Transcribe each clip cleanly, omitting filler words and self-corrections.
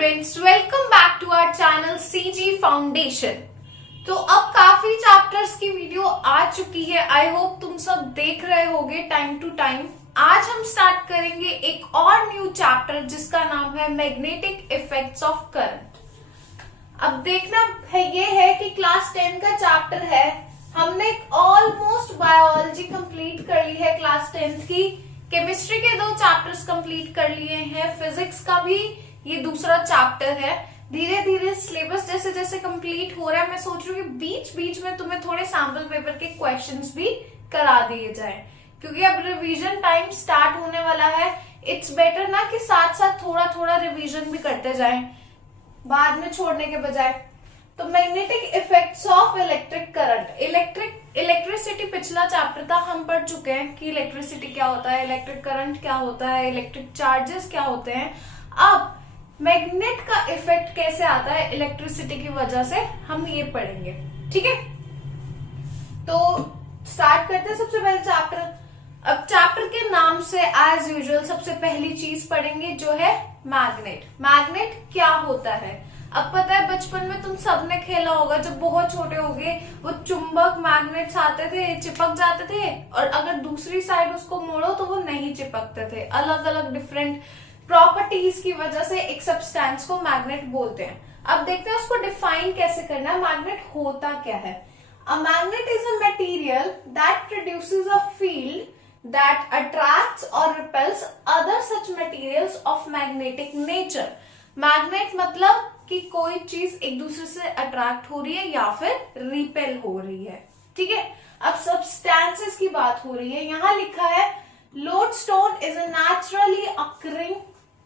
Students, welcome back to our channel CG foundation. तो अब काफी चैप्टर्स की वीडियो आ चुकी है। आई होप तुम सब देख रहे होगे टाइम टू टाइम। आज हम स्टार्ट करेंगे एक और न्यू चैप्टर जिसका नाम है मैग्नेटिक इफेक्ट्स ऑफ करंट। अब देखना है ये है कि क्लास 10 का चैप्टर है। हमने ऑलमोस्ट बायोलॉजी कंप्लीट कर ली है क्लास 10 की, केमिस्ट्री के 2 चैप्टर्स कंप्लीट कर लिए हैं, फिजिक्स का भी ये दूसरा चैप्टर है। धीरे धीरे सिलेबस जैसे जैसे कंप्लीट हो रहा है, मैं सोच रही हूँ कि बीच बीच में तुम्हें थोड़े सैम्पल पेपर के क्वेश्चंस भी करा दिए जाएं, क्योंकि अब रिवीजन टाइम स्टार्ट होने वाला है। इट्स बेटर ना कि साथ साथ थोड़ा थोड़ा रिवीजन भी करते जाएं बाद में छोड़ने के बजाय। तो magnetic effects of electric current, electricity पिछला चैप्टर था, हम पढ़ चुके हैं कि इलेक्ट्रिसिटी क्या होता है, इलेक्ट्रिक करंट क्या होता है, इलेक्ट्रिक चार्जेस क्या होते हैं। अब मैग्नेट का इफेक्ट कैसे आता है इलेक्ट्रिसिटी की वजह से, हम ये पढ़ेंगे। ठीक है, तो स्टार्ट करते हैं सबसे पहले चैप्टर। अब चैप्टर के नाम से एज यूजुअल सबसे पहली चीज पढ़ेंगे जो है मैग्नेट। मैग्नेट क्या होता है? अब पता है बचपन में तुम सबने खेला होगा, जब बहुत छोटे होगे वो चुंबक मैग्नेट्स आते थे, चिपक जाते थे, और अगर दूसरी साइड उसको मोड़ो तो वो नहीं चिपकते थे। अलग अलग डिफरेंट प्रॉपर्टीज की वजह से एक सब्सटेंस को मैग्नेट बोलते हैं। अब देखते हैं उसको डिफाइन कैसे करना है, मैग्नेट होता क्या है। A magnet is a material that produces a field that attracts or repels other such materials of magnetic nature. Magnet मतलब कि कोई चीज एक दूसरे से अट्रैक्ट हो रही है या फिर रिपेल हो रही है। ठीक है, अब सब्सटेंसेस की बात हो रही है। यहां लिखा है lodestone is a naturally occurring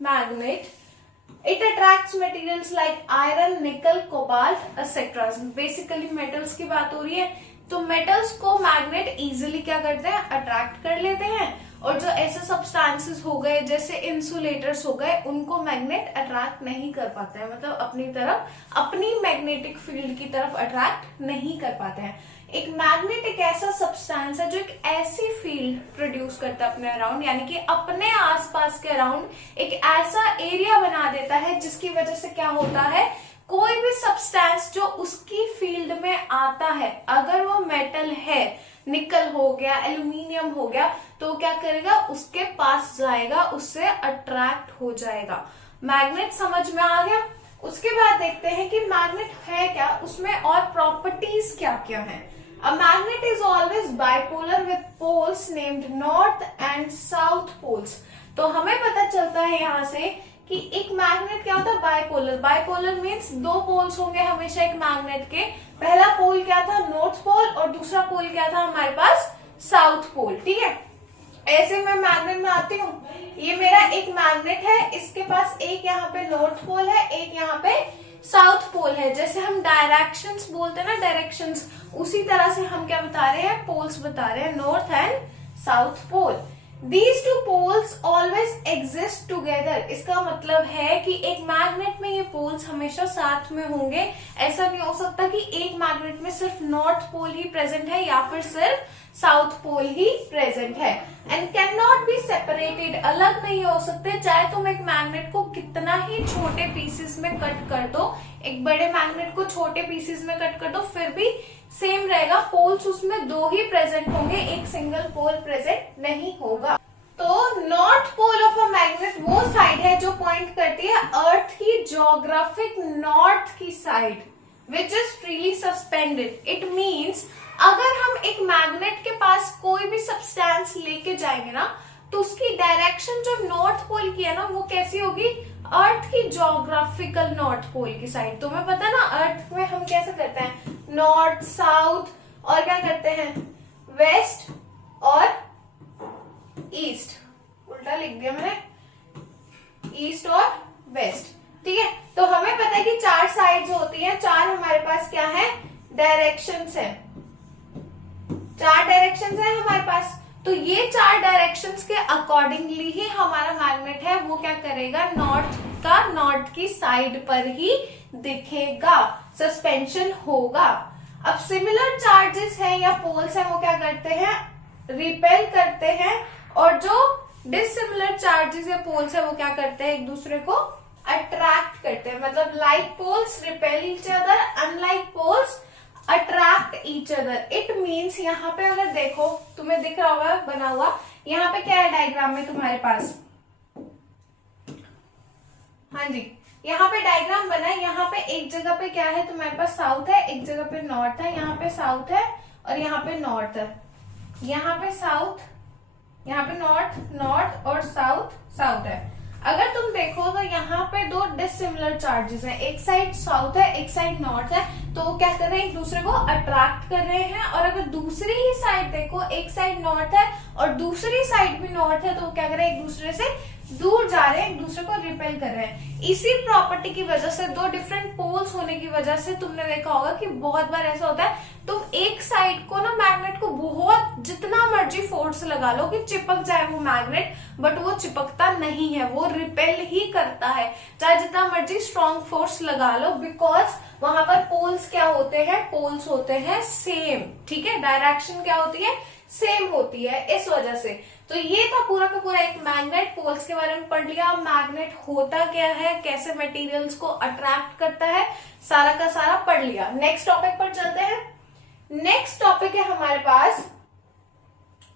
magnet, it attracts materials like iron, निकल, कोबाल्ट एक्सेट्रा। बेसिकली मेटल्स की बात हो रही है। तो मेटल्स को मैग्नेट इजीली क्या करते हैं, अट्रैक्ट कर लेते हैं, और जो ऐसे सब्सटेंसेस हो गए जैसे इंसुलेटर्स हो गए, उनको मैग्नेट अट्रैक्ट नहीं कर पाते हैं, मतलब अपनी तरफ, अपनी मैग्नेटिक फील्ड की तरफ अट्रैक्ट नहीं कर पाते हैं। एक मैग्नेट एक ऐसा सब्सटेंस है जो एक ऐसी फील्ड प्रोड्यूस करता है अपने अराउंड, यानी कि अपने आसपास के अराउंड एक ऐसा एरिया बना देता है जिसकी वजह से क्या होता है, कोई भी सब्सटेंस जो उसकी फील्ड में आता है, अगर वो मेटल है, निकल हो गया, एल्यूमिनियम हो गया, तो क्या करेगा, उसके पास जाएगा, उससे अट्रैक्ट हो जाएगा। मैग्नेट समझ में आ गया। उसके बाद देखते हैं कि मैग्नेट है क्या, उसमें और प्रॉपर्टीज क्या क्या हैं। A magnet is always bipolar with poles named north and south poles. तो हमें पता चलता है यहाँ से कि एक मैग्नेट क्या होता है, बाइपोलर। बाइपोलर मीन्स 2 पोल्स होंगे हमेशा एक मैग्नेट के। पहला पोल क्या था, नॉर्थ पोल, और दूसरा पोल क्या था हमारे पास, साउथ पोल। ठीक है, ऐसे मैं मैग्नेट में आती हूँ, ये मेरा एक मैग्नेट है, इसके पास एक यहाँ पे नॉर्थ पोल है, एक यहाँ पे साउथ पोल है। जैसे हम डायरेक्शंस बोलते हैं ना, डायरेक्शंस, उसी तरह से हम क्या बता रहे हैं, पोल्स बता रहे हैं, north and south pole. These two poles always exist together। इसका मतलब है कि एक मैग्नेट में ये पोल्स हमेशा साथ में होंगे। ऐसा नहीं हो सकता कि एक मैग्नेट में सिर्फ नॉर्थ पोल ही प्रेजेंट है या फिर सिर्फ साउथ पोल ही प्रेजेंट है। And can not be separated, अलग नहीं हो सकते, चाहे तुम एक मैग्नेट को कितना ही छोटे पीसेस में कट कर दो, एक बड़े मैग्नेट को छोटे पीसेस में कट कर दो, फिर भी सेम रहेगा। पोल्स उसमें 2 ही प्रेजेंट होंगे, एक सिंगल पोल प्रेजेंट नहीं होगा। तो north pole of a magnet वो साइड है जो पॉइंट करती है अर्थ की ज्योग्राफिक नॉर्थ की side, which is freely suspended. It means अगर हम एक मैग्नेट के पास कोई भी सब्सटेंस लेके जाएंगे ना, तो उसकी डायरेक्शन जो नॉर्थ पोल की है ना, वो कैसी होगी, अर्थ की ज्योग्राफिकल नॉर्थ पोल की साइड। तुम्हें पता ना अर्थ में हम कैसे करते हैं, नॉर्थ, साउथ, और क्या करते हैं, वेस्ट और ईस्ट। उल्टा लिख दिया मैंने, ईस्ट और वेस्ट। ठीक है, तो हमें पता है कि 4 साइड्स होती हैं, 4 हमारे पास क्या है, डायरेक्शंस है, 4 डायरेक्शंस है हमारे पास। तो ये 4 डायरेक्शंस के अकॉर्डिंगली ही हमारा मैग्नेट है, वो क्या करेगा, नॉर्थ का नॉर्थ की साइड पर ही दिखेगा, सस्पेंशन होगा। अब सिमिलर चार्जेस हैं या पोल्स हैं, वो क्या करते हैं, रिपेल करते हैं, और जो डिसिमिलर चार्जेस या पोल्स है वो क्या करते हैं, एक दूसरे को अट्रैक्ट करते हैं, मतलब like poles repel each other, unlike poles attract each other. It means यहाँ पे अगर देखो, तुम्हें दिख रहा होगा बना हुआ, यहाँ पे क्या है डायग्राम में तुम्हारे पास, हाँ जी, यहाँ पे डायग्राम बना है। यहाँ पे एक जगह पे क्या है तुम्हारे पास साउथ है, एक जगह पे नॉर्थ है, यहाँ पे साउथ है और यहाँ पे नॉर्थ है, यहाँ पे साउथ, यहाँ पे नॉर्थ, नॉर्थ और साउथ, साउथ है। अगर तुम देखो तो यहाँ पे दो डिसिमिलर चार्जेस हैं, एक साइड साउथ है, एक साइड नॉर्थ है, तो वो क्या कर रहे हैं, एक दूसरे को अट्रैक्ट कर रहे हैं। और अगर दूसरी ही साइड देखो, एक साइड नॉर्थ है और दूसरी साइड भी नॉर्थ है, तो वो क्या कर रहे हैं, एक दूसरे से दूर जा रहे हैं, एक दूसरे को रिपेल कर रहे हैं। इसी प्रॉपर्टी की वजह से, दो डिफरेंट पोल्स होने की वजह से तुमने देखा होगा कि बहुत बार ऐसा होता है, तुम एक साइड को ना मैग्नेट को बहुत जितना मर्जी फोर्स लगा लो कि चिपक जाए वो मैग्नेट, बट वो चिपकता नहीं है, वो रिपेल ही करता है, चाहे जितना मर्जी स्ट्रॉन्ग फोर्स लगा लो, बिकॉज वहां पर पोल्स क्या होते हैं, पोल्स होते हैं सेम, ठीक है, डायरेक्शन क्या होती है, सेम होती है, इस वजह से। तो ये था पूरा का पूरा एक मैग्नेट, पोल्स के बारे में पढ़ लिया, मैग्नेट होता क्या है, कैसे मटेरियल्स को अट्रैक्ट करता है, सारा का सारा पढ़ लिया। नेक्स्ट टॉपिक पर चलते हैं। नेक्स्ट टॉपिक है हमारे पास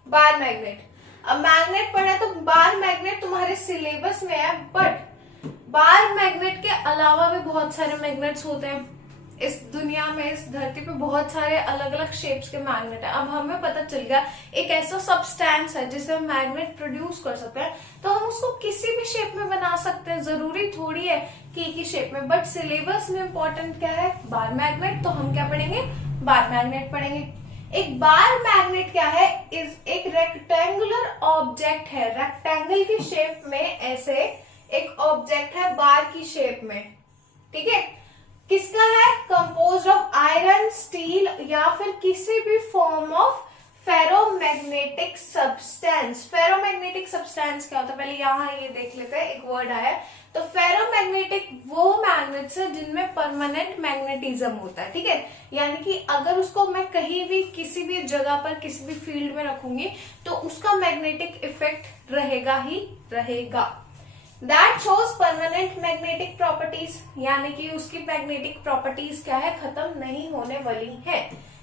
बार मैग्नेट। अब मैग्नेट पढ़े तो बार मैग्नेट तुम्हारे सिलेबस में है, बट बार मैग्नेट के अलावा भी बहुत सारे मैग्नेट्स होते हैं इस दुनिया में, इस धरती पे बहुत सारे अलग अलग शेप्स के मैग्नेट है। अब हमें पता चल गया एक ऐसा सब्सटेंस है जिसे हम मैग्नेट प्रोड्यूस कर सकते हैं, तो हम उसको किसी भी शेप में बना सकते हैं, जरूरी थोड़ी है कि एक ही शेप में। बट सिलेबस में इंपॉर्टेंट क्या है, बार मैग्नेट, तो हम क्या पढ़ेंगे, बार मैग्नेट पढ़ेंगे। एक बार मैग्नेट क्या है, इज एक रेक्टेंगुलर ऑब्जेक्ट है, रेक्टेंगल की शेप में ऐसे एक ऑब्जेक्ट है बार की शेप में, ठीक है, किसका है, कंपोज्ड ऑफ आयरन, स्टील या फिर किसी भी form of ferromagnetic substance. Ferromagnetic substance क्या होता है, पहले यहाँ ये देख लेते हैं, एक वर्ड आया, तो फेरोमैग्नेटिक वो मैग्नेट्स है जिनमें परमानेंट मैग्नेटिज्म होता है, ठीक है, यानी कि अगर उसको मैं कहीं भी किसी भी जगह पर किसी भी फील्ड में रखूंगी तो उसका मैग्नेटिक इफेक्ट रहेगा ही रहेगा। That shows permanent magnetic properties, यानी कि उसकी मैग्नेटिक प्रॉपर्टीज क्या है, खत्म नहीं होने वाली है।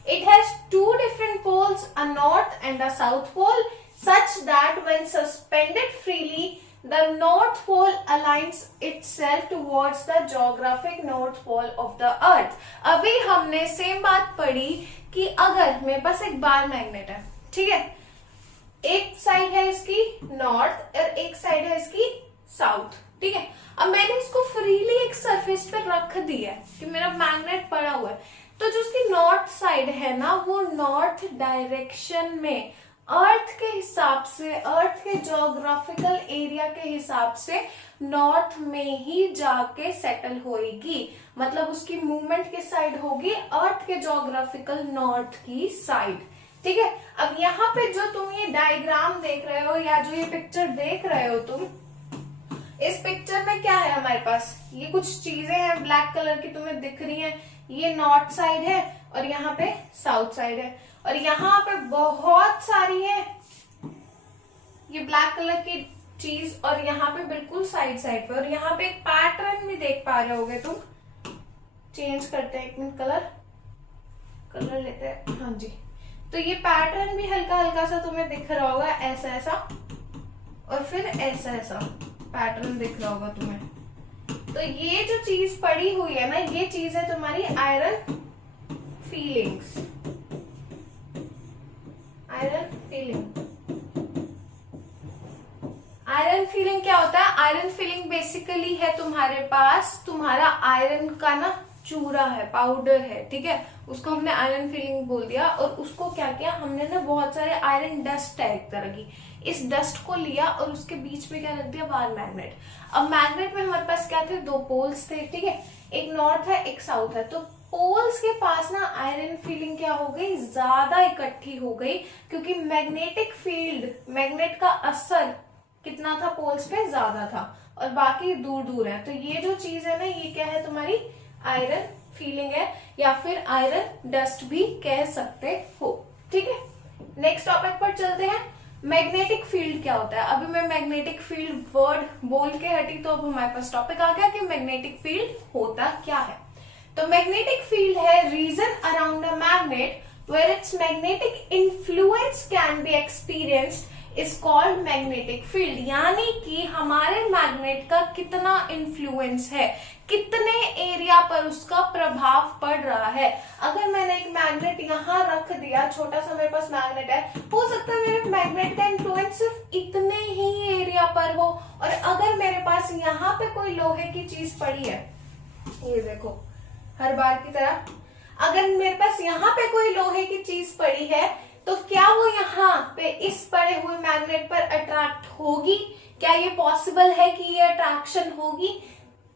It has two different poles, a north and a south pole, such that when suspended freely, the north pole aligns itself towards the geographic north pole of the earth। अभी हमने same बात पढ़ी कि अगर मेरे पास एक बार मैग्नेट है, ठीक है, एक साइड है इसकी नॉर्थ और एक साइड है इसकी साउथ, ठीक है, अब मैंने इसको फ्रीली एक सरफेस पे रख दिया है कि मेरा मैग्नेट पड़ा हुआ है, तो जो उसकी नॉर्थ साइड है ना, वो नॉर्थ डायरेक्शन में अर्थ के हिसाब से, अर्थ के ज्योग्राफिकल एरिया के हिसाब से नॉर्थ में ही जाके सेटल होएगी, मतलब उसकी मूवमेंट किस साइड होगी, अर्थ के ज्योग्राफिकल नॉर्थ की साइड, ठीक है। अब यहाँ पे जो तुम ये डायग्राम देख रहे हो या जो ये पिक्चर देख रहे हो तुम, इस पिक्चर में क्या है हमारे पास, ये कुछ चीजें हैं ब्लैक कलर की तुम्हें दिख रही हैं, ये नॉर्थ साइड है और यहाँ पे साउथ साइड है, और यहाँ पे बहुत सारी है ये ब्लैक कलर की चीज, और यहाँ पे बिल्कुल साइड साइड पे, और यहाँ पे एक पैटर्न भी देख पा रहे होगे तुम। चेंज करते हैं एक मिनट, कलर लेते हैं, हाँ जी, तो ये पैटर्न भी हल्का हल्का सा तुम्हें दिख रहा होगा, ऐसा ऐसा और फिर ऐसा ऐसा पैटर्न दिख रहा होगा तुम्हें। तो ये जो चीज पड़ी हुई है ना, ये चीज है तुम्हारी iron feelings, iron feeling. Iron feeling क्या होता है, आयरन फीलिंग बेसिकली है तुम्हारे पास, तुम्हारा आयरन का ना चूरा है, पाउडर है, ठीक है, उसको हमने आयरन फीलिंग बोल दिया, और उसको क्या किया हमने ना, बहुत सारे आयरन डस्ट है एक तरह की, इस डस्ट को लिया और उसके बीच में क्या रख दिया, बार मैग्नेट। अब मैग्नेट में हमारे पास क्या थे, दो पोल्स थे, ठीक है, एक नॉर्थ है एक साउथ है, तो पोल्स के पास ना आयरन फीलिंग क्या हो गई, ज्यादा इकट्ठी हो गई, क्योंकि मैग्नेटिक फील्ड, मैग्नेट का असर कितना था, पोल्स पे ज्यादा था और बाकी दूर दूर है। तो ये जो चीज है ना, ये क्या है, तुम्हारी आयरन फीलिंग है, या फिर आयरन डस्ट भी कह सकते हो, ठीक है। नेक्स्ट टॉपिक पर चलते हैं। मैग्नेटिक फील्ड क्या होता है? अभी मैं मैग्नेटिक फील्ड वर्ड बोल के हटी तो अब हमारे पास टॉपिक आ गया कि मैग्नेटिक फील्ड होता क्या है। तो मैग्नेटिक फील्ड है region around a magnet where its magnetic influence can be experienced is called magnetic field. यानी कि हमारे मैग्नेट का कितना इन्फ्लुएंस है, कितने एरिया पर उसका प्रभाव पड़ रहा है। अगर मैंने एक मैग्नेट यहाँ रख दिया, छोटा सा मेरे पास मैग्नेट है, हो सकता है मेरे मैग्नेट का इन्फ्लुएंस सिर्फ इतने ही एरिया पर हो। और अगर मेरे पास यहाँ पे कोई लोहे की चीज पड़ी है, ये देखो हर बार की तरह, अगर मेरे पास यहाँ पे कोई लोहे की चीज पड़ी है तो क्या वो यहाँ पे इस पड़े हुए मैग्नेट पर अट्रैक्ट होगी? क्या ये पॉसिबल है कि ये अट्रैक्शन होगी?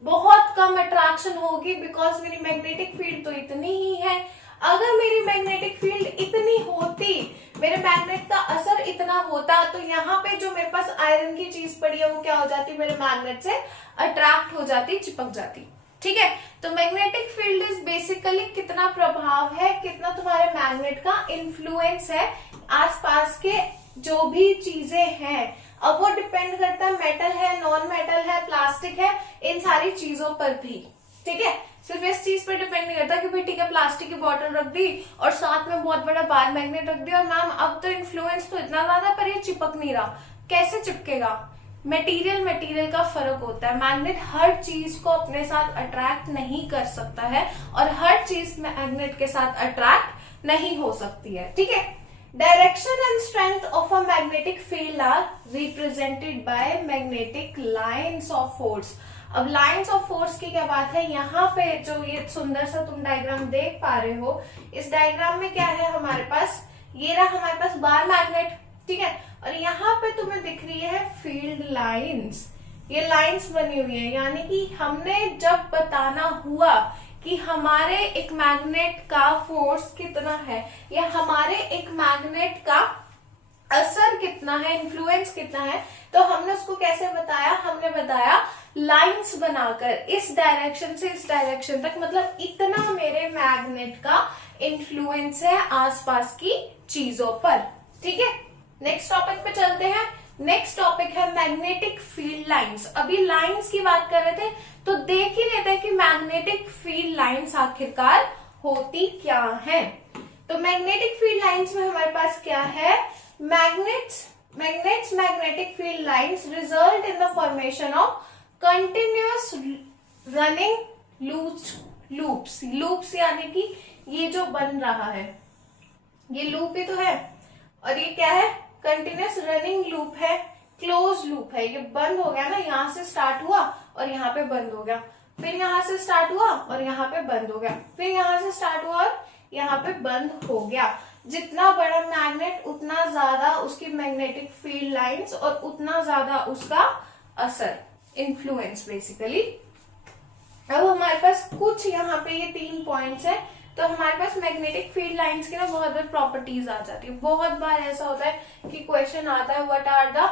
बहुत कम अट्रैक्शन होगी, बिकॉज मेरी मैग्नेटिक फील्ड तो इतनी ही है। अगर मेरी मैग्नेटिक फील्ड इतनी होती, मेरे मैग्नेट का असर इतना होता, तो यहाँ पे जो मेरे पास आयरन की चीज पड़ी है वो क्या हो जाती? मेरे मैग्नेट से अट्रैक्ट हो जाती, चिपक जाती। ठीक है, तो मैग्नेटिक फील्ड इज बेसिकली कितना प्रभाव है, कितना तुम्हारे मैग्नेट का इन्फ्लुएंस है आसपास के जो भी चीजें हैं। अब वो डिपेंड करता है मेटल है, नॉन मेटल है, प्लास्टिक है, इन सारी चीजों पर भी। ठीक है, सिर्फ इस चीज पर डिपेंड नहीं करता कि भाई ठीक है प्लास्टिक की बोतल रख दी और साथ में बहुत बड़ा बार मैग्नेट रख दिया और मैम अब तो इन्फ्लुएंस तो इतना ज्यादा पर ये चिपक नहीं रहा। कैसे चिपकेगा? मटेरियल का फर्क होता है। मैग्नेट हर चीज को अपने साथ अट्रैक्ट नहीं कर सकता है और हर चीज मैग्नेट के साथ अट्रैक्ट नहीं हो सकती है। ठीक है, direction and strength of a magnetic field are represented by magnetic lines of force. अब लाइंस ऑफ फोर्स की क्या बात है? यहाँ पे जो ये सुंदर सा तुम डायग्राम देख पा रहे हो, इस डायग्राम में क्या है हमारे पास? ये रहा हमारे पास बार मैग्नेट, ठीक है, और यहाँ पे तुम्हें दिख रही है फील्ड लाइंस। ये लाइंस बनी हुई है, यानी कि हमने जब बताना हुआ कि हमारे एक मैग्नेट का फोर्स कितना है या हमारे एक मैग्नेट का असर कितना है, इन्फ्लुएंस कितना है, तो हमने उसको कैसे बताया? हमने बताया लाइंस बनाकर, इस डायरेक्शन से इस डायरेक्शन तक, मतलब इतना मेरे मैग्नेट का इन्फ्लुएंस है आसपास की चीजों पर। ठीक है, नेक्स्ट टॉपिक पे चलते हैं। नेक्स्ट टॉपिक है मैग्नेटिक फील्ड लाइंस। अभी लाइंस की बात कर रहे थे तो देख ही लेते हैं कि मैग्नेटिक फील्ड लाइंस आखिरकार होती क्या है। तो मैग्नेटिक फील्ड लाइंस में हमारे पास क्या है? Magnets magnetic field lines result in the formation of continuous running loops यानी कि ये जो बन रहा है ये लूप ही तो है, और ये क्या है? कंटिन्यूअस रनिंग लूप है, क्लोज लूप है। ये बंद हो गया ना, यहाँ से स्टार्ट हुआ और यहाँ पे बंद हो गया, फिर यहाँ से स्टार्ट हुआ और यहाँ पे बंद हो गया, फिर यहाँ से स्टार्ट हुआ और यहाँ पे बंद हो गया। जितना बड़ा मैग्नेट उतना ज्यादा उसकी मैग्नेटिक फील्ड लाइंस और उतना ज्यादा उसका असर, इन्फ्लुएंस बेसिकली। अब हमारे पास कुछ यहाँ पे ये 3 पॉइंट्स है, तो हमारे पास मैग्नेटिक फील्ड लाइंस की ना बहुत बार प्रॉपर्टीज आ जाती है। बहुत बार ऐसा होता है कि क्वेश्चन आता है what are the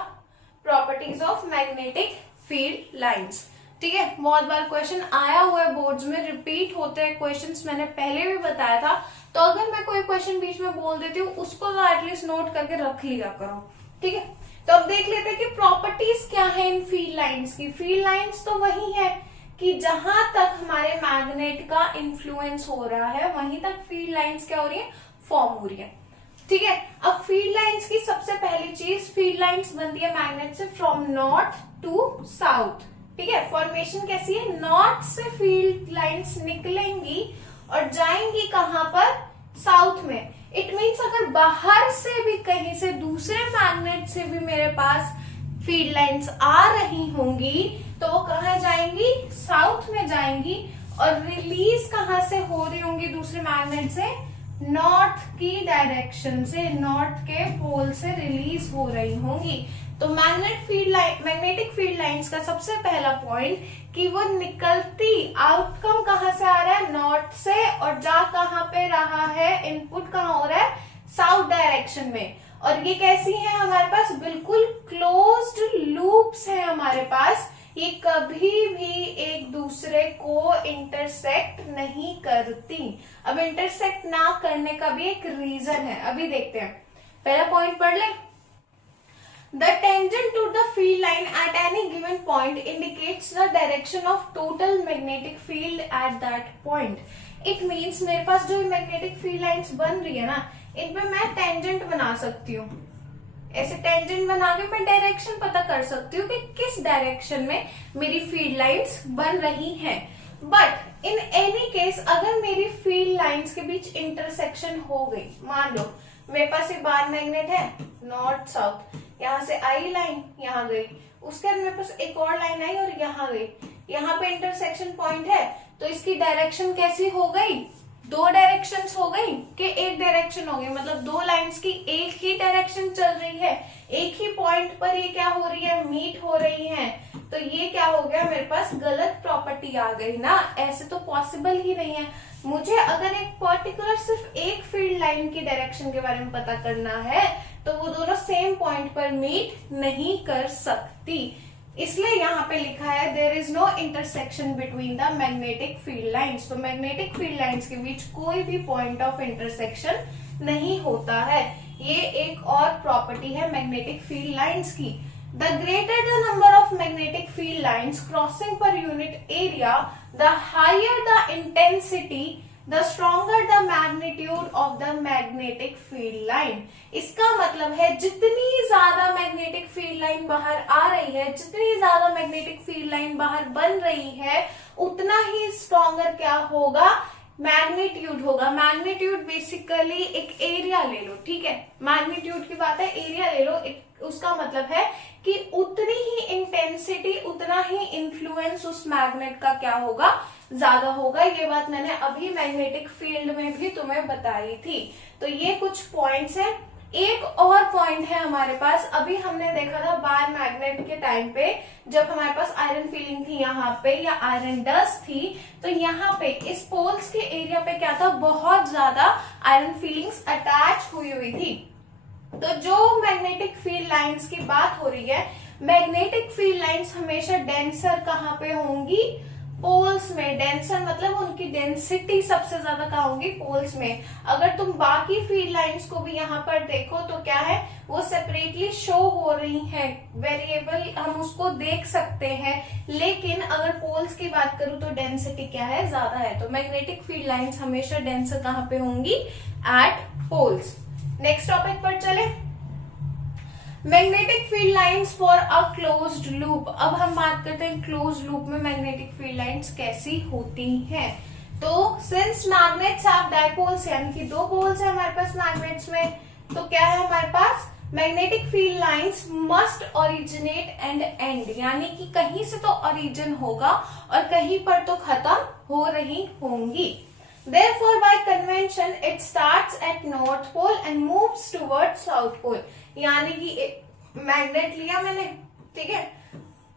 properties of magnetic field lines. ठीक है, बहुत बार क्वेश्चन आया हुआ है बोर्ड्स में, रिपीट होते हैं क्वेश्चंस, मैंने पहले भी बताया था। तो अगर मैं कोई क्वेश्चन बीच में बोल देती हूँ उसको तो एटलीस्ट नोट करके रख लिया करो। ठीक है, तो अब देख लेते हैं कि प्रॉपर्टीज क्या है इन फील्ड लाइंस की। फील्ड लाइंस तो वही है कि जहां तक हमारे मैग्नेट का इन्फ्लुएंस हो रहा है वहीं तक फील्ड लाइंस क्या हो रही है? फॉर्म हो रही है। ठीक है, अब फील्ड लाइंस की सबसे पहली चीज, फील्ड लाइंस बनती है मैग्नेट से फ्रॉम नॉर्थ टू साउथ। ठीक है, फॉर्मेशन कैसी है? नॉर्थ से फील्ड लाइंस निकलेंगी और जाएंगी कहां पर? साउथ में। इट मीन्स अगर बाहर से भी कहीं से दूसरे मैग्नेट से भी मेरे पास फील्ड लाइंस आ रही होंगी तो वो कहाँ जाएंगी? साउथ में जाएंगी। और रिलीज कहाँ से हो रही होंगी दूसरे मैग्नेट से? नॉर्थ की डायरेक्शन से, नॉर्थ के पोल से रिलीज हो रही होंगी। तो मैग्नेटिक फील्ड लाइंस का सबसे पहला पॉइंट कि वो निकलती, आउटकम कहाँ से आ रहा है? नॉर्थ से, और जा कहाँ पे रहा है? इनपुट कहाँ हो रहा है? साउथ डायरेक्शन में। और ये कैसी है हमारे पास? बिल्कुल क्लोज्ड लूप्स है हमारे पास। ये कभी भी एक दूसरे को इंटरसेक्ट नहीं करती। अब इंटरसेक्ट ना करने का भी एक रीजन है, अभी देखते हैं। पहला पॉइंट पढ़ ले। The tangent to the field line at any given point indicates the direction of total magnetic field at that point. It means मेरे पास जो मैग्नेटिक फील्ड लाइंस बन रही है ना, इन पे मैं टेंजेंट बना सकती हूँ। ऐसे टेंजेंट बना के मैं डायरेक्शन पता कर सकती हूँ कि किस डायरेक्शन में मेरी फील्ड लाइंस बन रही हैं। बट इन एनी केस अगर मेरी फील्ड लाइंस के बीच इंटरसेक्शन हो गई, मान लो मेरे पास एक बार मैग्नेट है नॉर्थ साउथ, यहाँ से आई लाइन यहाँ गई, उसके बाद मेरे पास एक और लाइन आई और यहाँ गई, यहाँ पे इंटरसेक्शन पॉइंट है, तो इसकी डायरेक्शन कैसी हो गई, दो डायरेक्शंस हो गई कि एक डायरेक्शन हो गई, मतलब दो लाइंस की एक ही डायरेक्शन चल रही है, एक ही पॉइंट पर ये क्या हो रही है, मीट हो रही है। तो ये क्या हो गया, मेरे पास गलत प्रॉपर्टी आ गई ना, ऐसे तो पॉसिबल ही नहीं है। मुझे अगर एक पर्टिकुलर सिर्फ एक फील्ड लाइन की डायरेक्शन के बारे में पता करना है तो वो दोनों सेम पॉइंट पर मीट नहीं कर सकती, इसलिए यहाँ पे लिखा है there is no intersection between the magnetic field lines. तो मैग्नेटिक फील्ड लाइंस के बीच कोई भी पॉइंट ऑफ इंटरसेक्शन नहीं होता है। ये एक और प्रॉपर्टी है मैग्नेटिक फील्ड लाइंस की। The greater the number of magnetic field lines crossing per unit area, the higher the intensity, the stronger the magnitude of the magnetic field line. इसका मतलब है जितनी ज्यादा मैग्नेटिक फील्ड लाइन बाहर आ रही है, जितनी ज्यादा मैग्नेटिक फील्ड लाइन बाहर बन रही है, उतना ही स्ट्रॉन्गर क्या होगा, मैग्नीट्यूड होगा। मैग्नीट्यूड बेसिकली एक एरिया ले लो, ठीक है, मैग्नीट्यूड की बात है, एरिया ले लो, उसका मतलब है कि उतनी ही इंटेंसिटी, उतना ही इन्फ्लुएंस उस मैग्नेट का क्या होगा, ज्यादा होगा। ये बात मैंने अभी मैग्नेटिक फील्ड में भी तुम्हें बताई थी। तो ये कुछ पॉइंट्स हैं। एक और पॉइंट है हमारे पास, अभी हमने देखा था बार मैग्नेट के टाइम पे जब हमारे पास आयरन फीलिंग थी यहाँ पे या आयरन डस्ट थी, तो यहाँ पे इस पोल्स के एरिया पे क्या था, बहुत ज्यादा आयरन फीलिंग्स अटैच हुई थी। तो जो मैग्नेटिक फील्ड लाइंस की बात हो रही है, मैग्नेटिक फील्ड लाइंस हमेशा डेंसर कहाँ पे होंगी, पोल्स में। डेंसर मतलब उनकी डेंसिटी सबसे ज्यादा कहाँ होगी, पोल्स में। अगर तुम बाकी फील्ड लाइंस को भी यहाँ पर देखो तो क्या है, वो सेपरेटली शो हो रही हैं, वेरिएबल हम उसको देख सकते हैं, लेकिन अगर पोल्स की बात करूं तो डेंसिटी क्या है, ज्यादा है। तो मैग्नेटिक फील्ड लाइंस हमेशा डेंसर कहाँ पे होंगी, एट पोल्स। नेक्स्ट टॉपिक पर चले, magnetic field lines for a closed loop. अब हम बात करते हैं क्लोज्ड लूप में मैग्नेटिक फील्ड लाइंस कैसी होती हैं। तो सिंस मैग्नेट्स हैव डाइपोल्स, यानी कि दो पोल्स है हमारे पास मैग्नेट्स में, तो क्या है हमारे पास, magnetic field lines must originate and end, यानी कि कहीं से तो ओरिजिन होगा और कहीं पर तो खत्म हो रही होंगी। Therefore, by convention, it starts at North Pole and moves towards South Pole. यानी कि मैग्नेट लिया मैंने, ठीक है,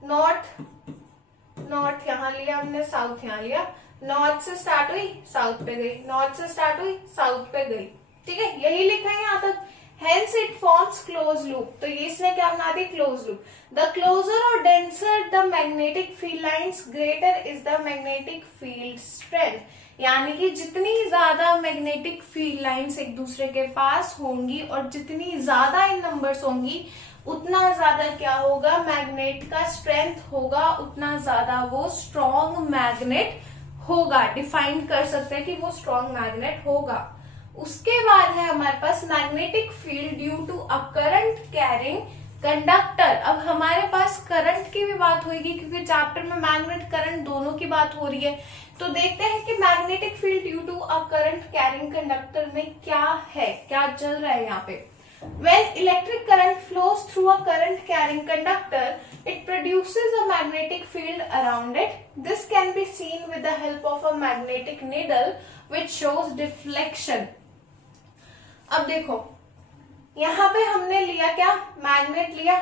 नॉर्थ यहाँ लिया हमने, साउथ यहाँ लिया, नॉर्थ से स्टार्ट हुई साउथ पे गई, नॉर्थ से स्टार्ट हुई साउथ पे गई, ठीक है, यही लिखा है यहाँ तक। Hence it forms closed loop. तो ये इसने क्या बना दी, closed loop. The closer or denser the magnetic field lines, greater is the magnetic field strength. यानी कि जितनी ज्यादा मैग्नेटिक फील्ड लाइंस एक दूसरे के पास होंगी और जितनी ज्यादा इन नंबर्स होंगी, उतना ज्यादा क्या होगा, मैग्नेट का स्ट्रेंथ होगा, उतना ज्यादा वो स्ट्रॉन्ग मैग्नेट होगा। डिफाइन कर सकते हैं कि वो स्ट्रॉन्ग मैग्नेट होगा। उसके बाद है हमारे पास magnetic field due to a current carrying conductor. अब हमारे पास करंट की भी बात होगी क्योंकि चैप्टर में मैग्नेट करंट दोनों की बात हो रही है। तो देखते हैं कि magnetic field due to a current carrying conductor में क्या है, क्या चल रहा है यहाँ पे। When electric current flows through a current carrying conductor, it produces a magnetic field around it. This can be seen with the help of a magnetic needle which shows deflection. अब देखो यहाँ पे हमने लिया क्या, मैग्नेट लिया,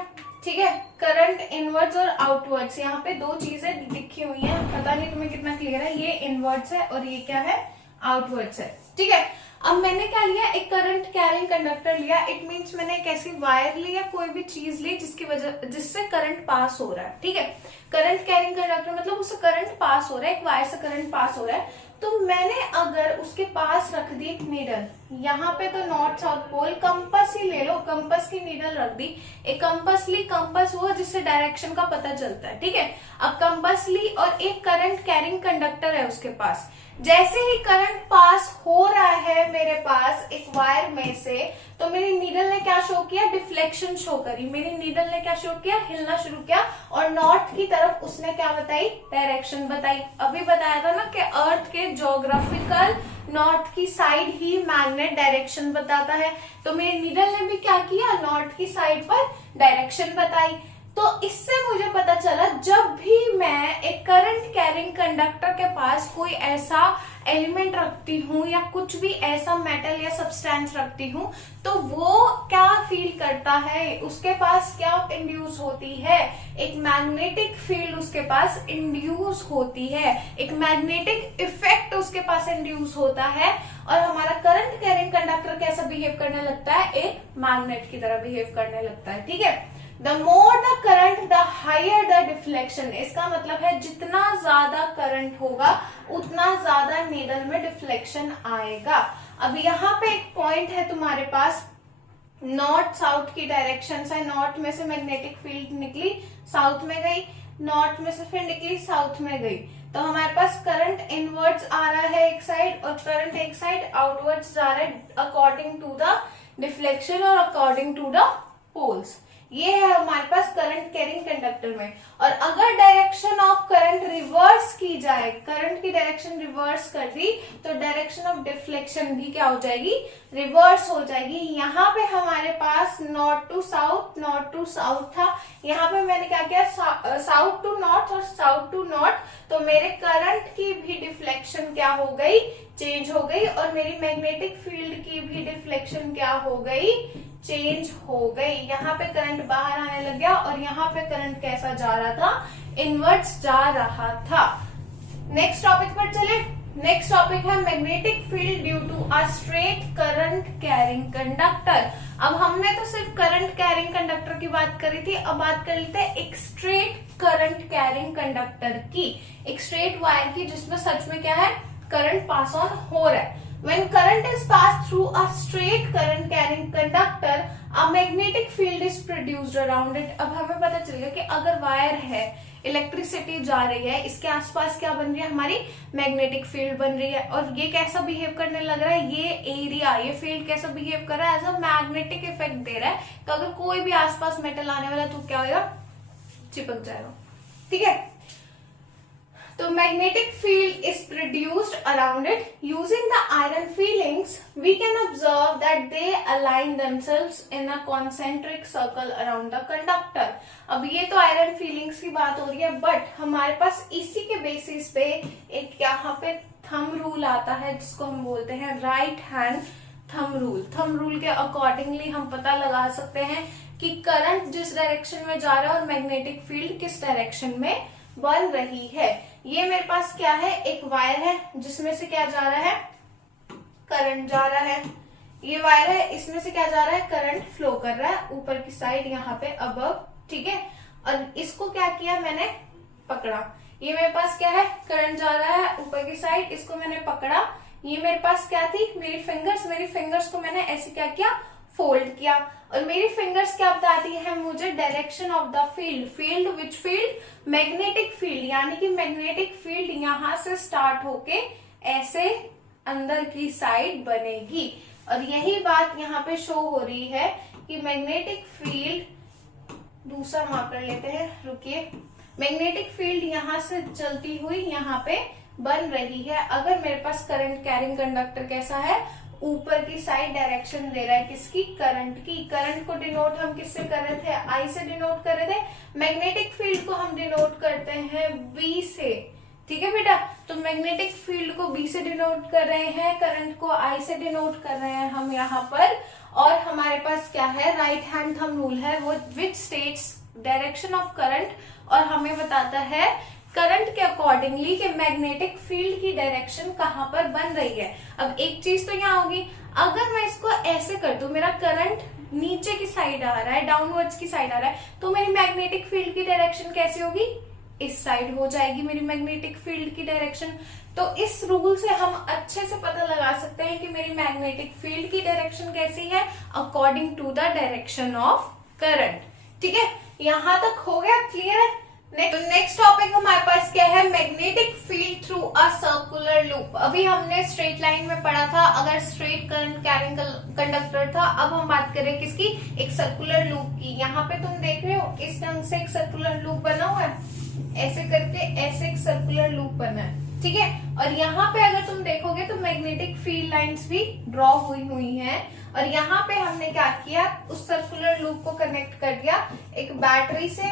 ठीक है, करंट इनवर्ड्स और आउटवर्ड्स, यहाँ पे दो चीजें लिखी हुई हैं, पता नहीं तुम्हें कितना क्लियर है, ये इनवर्ड्स है और ये क्या है, आउटवर्ड्स है, ठीक है। अब मैंने क्या लिया, एक करंट कैरिंग कंडक्टर लिया। इट मीन्स मैंने एक ऐसी वायर ली या कोई भी चीज ली जिससे करंट पास हो रहा है, ठीक है। करंट कैरिंग कंडक्टर मतलब उससे करंट पास हो रहा है, एक वायर से करंट पास हो रहा है। तो मैंने अगर उसके पास रख दी एक नीडल, यहाँ पे तो नॉर्थ साउथ पोल, कंपस ही ले लो, कंपस की नीडल रख दी, एक कंपस ली, कंपस हुआ जिससे डायरेक्शन का पता चलता है, ठीक है। अब कंपस ली और एक करंट कैरिंग कंडक्टर है उसके पास। जैसे ही करंट पास हो रहा है मेरे पास एक वायर में से, तो मेरी नीडल ने क्या शो किया, डिफ्लेक्शन शो करी। मेरी नीडल ने क्या शो किया, हिलना शुरू किया और नॉर्थ की तरफ उसने क्या बताई, डायरेक्शन बताई। अभी बताया था ना कि अर्थ के ज्योग्राफिकल नॉर्थ की साइड ही मैग्नेट डायरेक्शन बताता है। तो मेरी नीडल ने भी क्या किया, नॉर्थ की साइड पर डायरेक्शन बताई। तो इससे मुझे पता चला जब भी मैं एक करंट कैरिंग कंडक्टर के पास कोई ऐसा एलिमेंट रखती हूँ या कुछ भी ऐसा मेटल या सब्सटेंस रखती हूँ, तो वो क्या फील करता है, उसके पास क्या इंड्यूस होती है, एक मैग्नेटिक फील्ड उसके पास इंड्यूस होती है, एक मैग्नेटिक इफेक्ट उसके पास इंड्यूस होता है। और हमारा करंट कैरिंग कंडक्टर कैसा बिहेव करने लगता है, एक मैग्नेट की तरह बिहेव करने लगता है, ठीक है। The more the current, the higher the deflection। इसका मतलब है जितना ज्यादा करंट होगा उतना ज्यादा नीडल में डिफ्लेक्शन आएगा। अब यहाँ पे एक पॉइंट है तुम्हारे पास, नॉर्थ साउथ की डायरेक्शन है, नॉर्थ में से मैग्नेटिक फील्ड निकली, साउथ में गई, नॉर्थ में से फिर निकली, साउथ में गई। तो हमारे पास करंट इनवर्ड्स आ रहा है एक साइड और करंट एक साइड आउटवर्ड्स जा रहा है अकॉर्डिंग टू द डिफ्लेक्शन और अकॉर्डिंग टू द पोल्स। ये है हमारे पास करंट कैरिंग कंडक्टर में। और अगर डायरेक्शन ऑफ करंट रिवर्स की जाए, करंट की डायरेक्शन रिवर्स कर दी, तो डायरेक्शन ऑफ डिफ्लेक्शन भी क्या हो जाएगी, रिवर्स हो जाएगी। यहाँ पे हमारे पास नॉर्थ टू साउथ था, यहाँ पे मैंने क्या किया, साउथ टू नॉर्थ और साउथ टू नॉर्थ। तो मेरे करंट की भी डिफ्लेक्शन क्या हो गई, चेंज हो गई, और मेरी मैग्नेटिक फील्ड की भी डिफ्लेक्शन क्या हो गई, चेंज हो गई। यहाँ पे करंट बाहर आने लग गया और यहाँ पे करंट कैसा जा रहा था, इनवर्ट्स जा रहा था। नेक्स्ट टॉपिक पर चले। नेक्स्ट टॉपिक है magnetic field due to a straight current carrying conductor. अब हमने तो सिर्फ करंट कैरिंग कंडक्टर की बात करी थी, अब बात कर लेते हैं एक स्ट्रेट करंट कैरिंग कंडक्टर की, एक स्ट्रेट वायर की जिसमें सच में क्या है, करंट पास ऑन हो रहा है। When current is passed through a straight current carrying conductor, a magnetic field is produced around it। अब हमें पता चल गया कि अगर वायर है, इलेक्ट्रिसिटी जा रही है, इसके आसपास क्या बन रही है, हमारी मैग्नेटिक फील्ड बन रही है। और ये कैसा बिहेव करने लग रहा है, ये एरिया, ये फील्ड कैसा बिहेव कर रहा है, एज अ मैग्नेटिक इफेक्ट दे रहा है। तो अगर कोई भी आसपास मेटल आने वाला तो क्या होगा, चिपक जाएगा, ठीक है। तो magnetic field is produced around it using the iron filings. We can observe that they align themselves in a concentric circle around the conductor. अब ये तो आयरन फीलिंग्स की बात हो रही है, बट हमारे पास इसी के बेसिस पे एक यहाँ पे थंब रूल आता है जिसको हम बोलते हैं right hand thumb rule. Thumb rule के अकॉर्डिंगली हम पता लगा सकते हैं कि करंट जिस डायरेक्शन में जा रहा है और मैग्नेटिक फील्ड किस डायरेक्शन में बन रही है। ये मेरे पास क्या है, एक वायर है जिसमें से क्या जा रहा है, करंट जा रहा है। ये वायर है, इसमें से क्या जा रहा है, करंट फ्लो कर रहा है ऊपर की साइड, यहाँ पे अबव, ठीक है। और इसको क्या किया, मैंने पकड़ा। ये मेरे पास क्या है, करंट जा रहा है ऊपर की साइड, इसको मैंने पकड़ा। ये मेरे पास क्या थी, मेरी फिंगर्स को मैंने ऐसे क्या किया, फोल्ड किया। और मेरी फिंगर्स क्या बताती है मुझे, direction of the field which field, magnetic field, यानी कि मैग्नेटिक फील्ड यहां से स्टार्ट होके ऐसे अंदर की साइड बनेगी। और यही बात यहाँ पे शो हो रही है कि मैग्नेटिक फील्ड, दूसरा मार्कर लेते हैं, रुकिए, मैग्नेटिक फील्ड यहाँ से चलती हुई यहाँ पे बन रही है। अगर मेरे पास करंट कैरिंग कंडक्टर कैसा है, ऊपर की साइड डायरेक्शन दे रहा है, किसकी, करंट की। करंट को डिनोट हम किससे कर रहे थे, आई से डिनोट कर रहे थे। मैग्नेटिक फील्ड को हम डिनोट करते हैं बी से, ठीक है बेटा। तो मैग्नेटिक फील्ड को बी से डिनोट कर रहे हैं, करंट को आई से डिनोट कर रहे हैं हम यहाँ पर। और हमारे पास क्या है, राइट हैंड थंब रूल है वो, which states direction of current, और हमें बताता है करंट के अकॉर्डिंगली कि मैग्नेटिक फील्ड की डायरेक्शन कहाँ पर बन रही है। अब एक चीज तो यहाँ होगी, अगर मैं इसको ऐसे कर दूं, मेरा करंट नीचे की साइड आ रहा है, डाउनवर्ड्स की साइड आ रहा है, तो मेरी मैग्नेटिक फील्ड की डायरेक्शन कैसी होगी, इस साइड हो जाएगी मेरी मैग्नेटिक फील्ड की डायरेक्शन। तो इस रूल से हम अच्छे से पता लगा सकते हैं कि मेरी मैग्नेटिक फील्ड की डायरेक्शन कैसी है, according to the direction of current. ठीक है, यहां तक हो गया, क्लियर है। नेक्स्ट टॉपिक हमारे पास क्या है, magnetic field through a circular loop. अभी हमने स्ट्रेट लाइन में पढ़ा था, अगर स्ट्रेट करंट कैरिंग कंडक्टर था। अब हम बात करें किसकी, एक सर्कुलर लूप की। यहाँ पे तुम देख रहे हो इस ढंग से एक सर्कुलर लूप बना हुआ है, ऐसे करके ऐसे एक सर्कुलर लूप बना है। ठीक है, और यहाँ पे अगर तुम देखोगे तो मैग्नेटिक फील्ड लाइंस भी ड्रॉ हुई हैं, और यहाँ पे हमने क्या किया, उस सर्कुलर लूप को कनेक्ट कर दिया एक बैटरी से,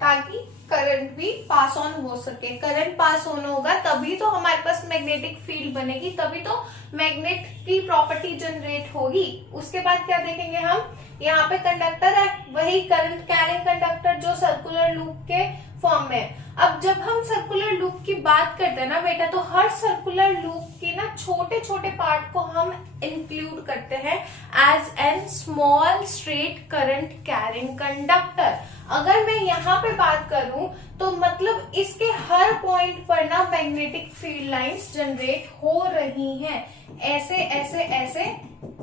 ताकि करंट भी पास ऑन हो सके। करंट पास ऑन होगा तभी तो हमारे पास मैग्नेटिक फील्ड बनेगी, तभी तो मैग्नेट की प्रॉपर्टी जनरेट होगी। उसके बाद क्या देखेंगे हम, यहाँ पे कंडक्टर है, वही करंट कैरिंग कंडक्टर जो सर्कुलर लूप के फॉर्म में। अब जब हम सर्कुलर लूप की बात करते हैं ना बेटा, तो हर सर्कुलर लूप के ना छोटे छोटे पार्ट को हम इंक्लूड करते हैं as an small straight current carrying conductor. अगर मैं यहाँ पे बात करूं तो मतलब इसके हर पॉइंट पर ना मैग्नेटिक फील्ड लाइंस जनरेट हो रही हैं, ऐसे ऐसे ऐसे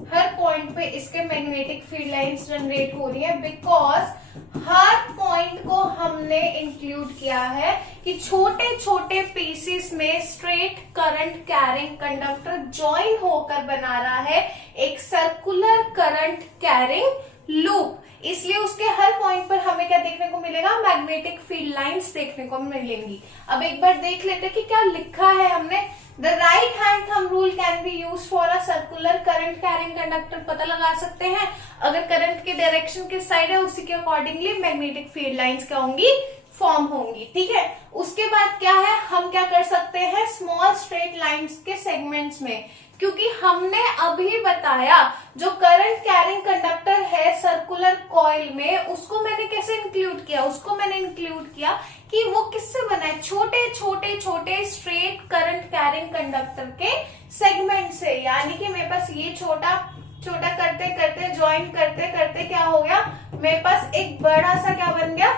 हर पॉइंट पे इसके मैग्नेटिक फील्ड लाइंस जनरेट हो रही है, बिकॉज हर पॉइंट को हमने इंक्लूड किया है कि छोटे छोटे पीसेस में straight current carrying conductor join होकर बना रहा है एक सर्कुलर करंट कैरिंग लूप। इसलिए उसके हर पॉइंट पर हमें क्या देखने को मिलेगा, मैग्नेटिक फील्ड लाइंस देखने को मिलेंगी। अब एक बार देख लेते हैं कि क्या लिखा है हमने। The right hand thumb rule can be use for a circular current carrying conductor. पता लगा सकते हैं अगर करंट की डायरेक्शन किस साइड है, उसी के अकॉर्डिंगली मैग्नेटिक फील्ड लाइंस क्या होंगी, फॉर्म होंगी। ठीक है, उसके बाद क्या है, हम क्या कर सकते हैं, स्मॉल स्ट्रेट लाइंस के सेगमेंट्स में, क्योंकि हमने अभी बताया जो करंट कैरिंग कंडक्टर है सर्कुलर कॉइल में, उसको मैंने कैसे इंक्लूड किया, उसको मैंने इंक्लूड किया कि वो किससे बना है, छोटे छोटे छोटे स्ट्रेट करंट कैरिंग कंडक्टर के सेगमेंट से। यानी कि मेरे पास ये छोटा छोटा करते करते ज्वाइन करते करते क्या हो गया, मेरे पास एक बड़ा सा क्या बन गया,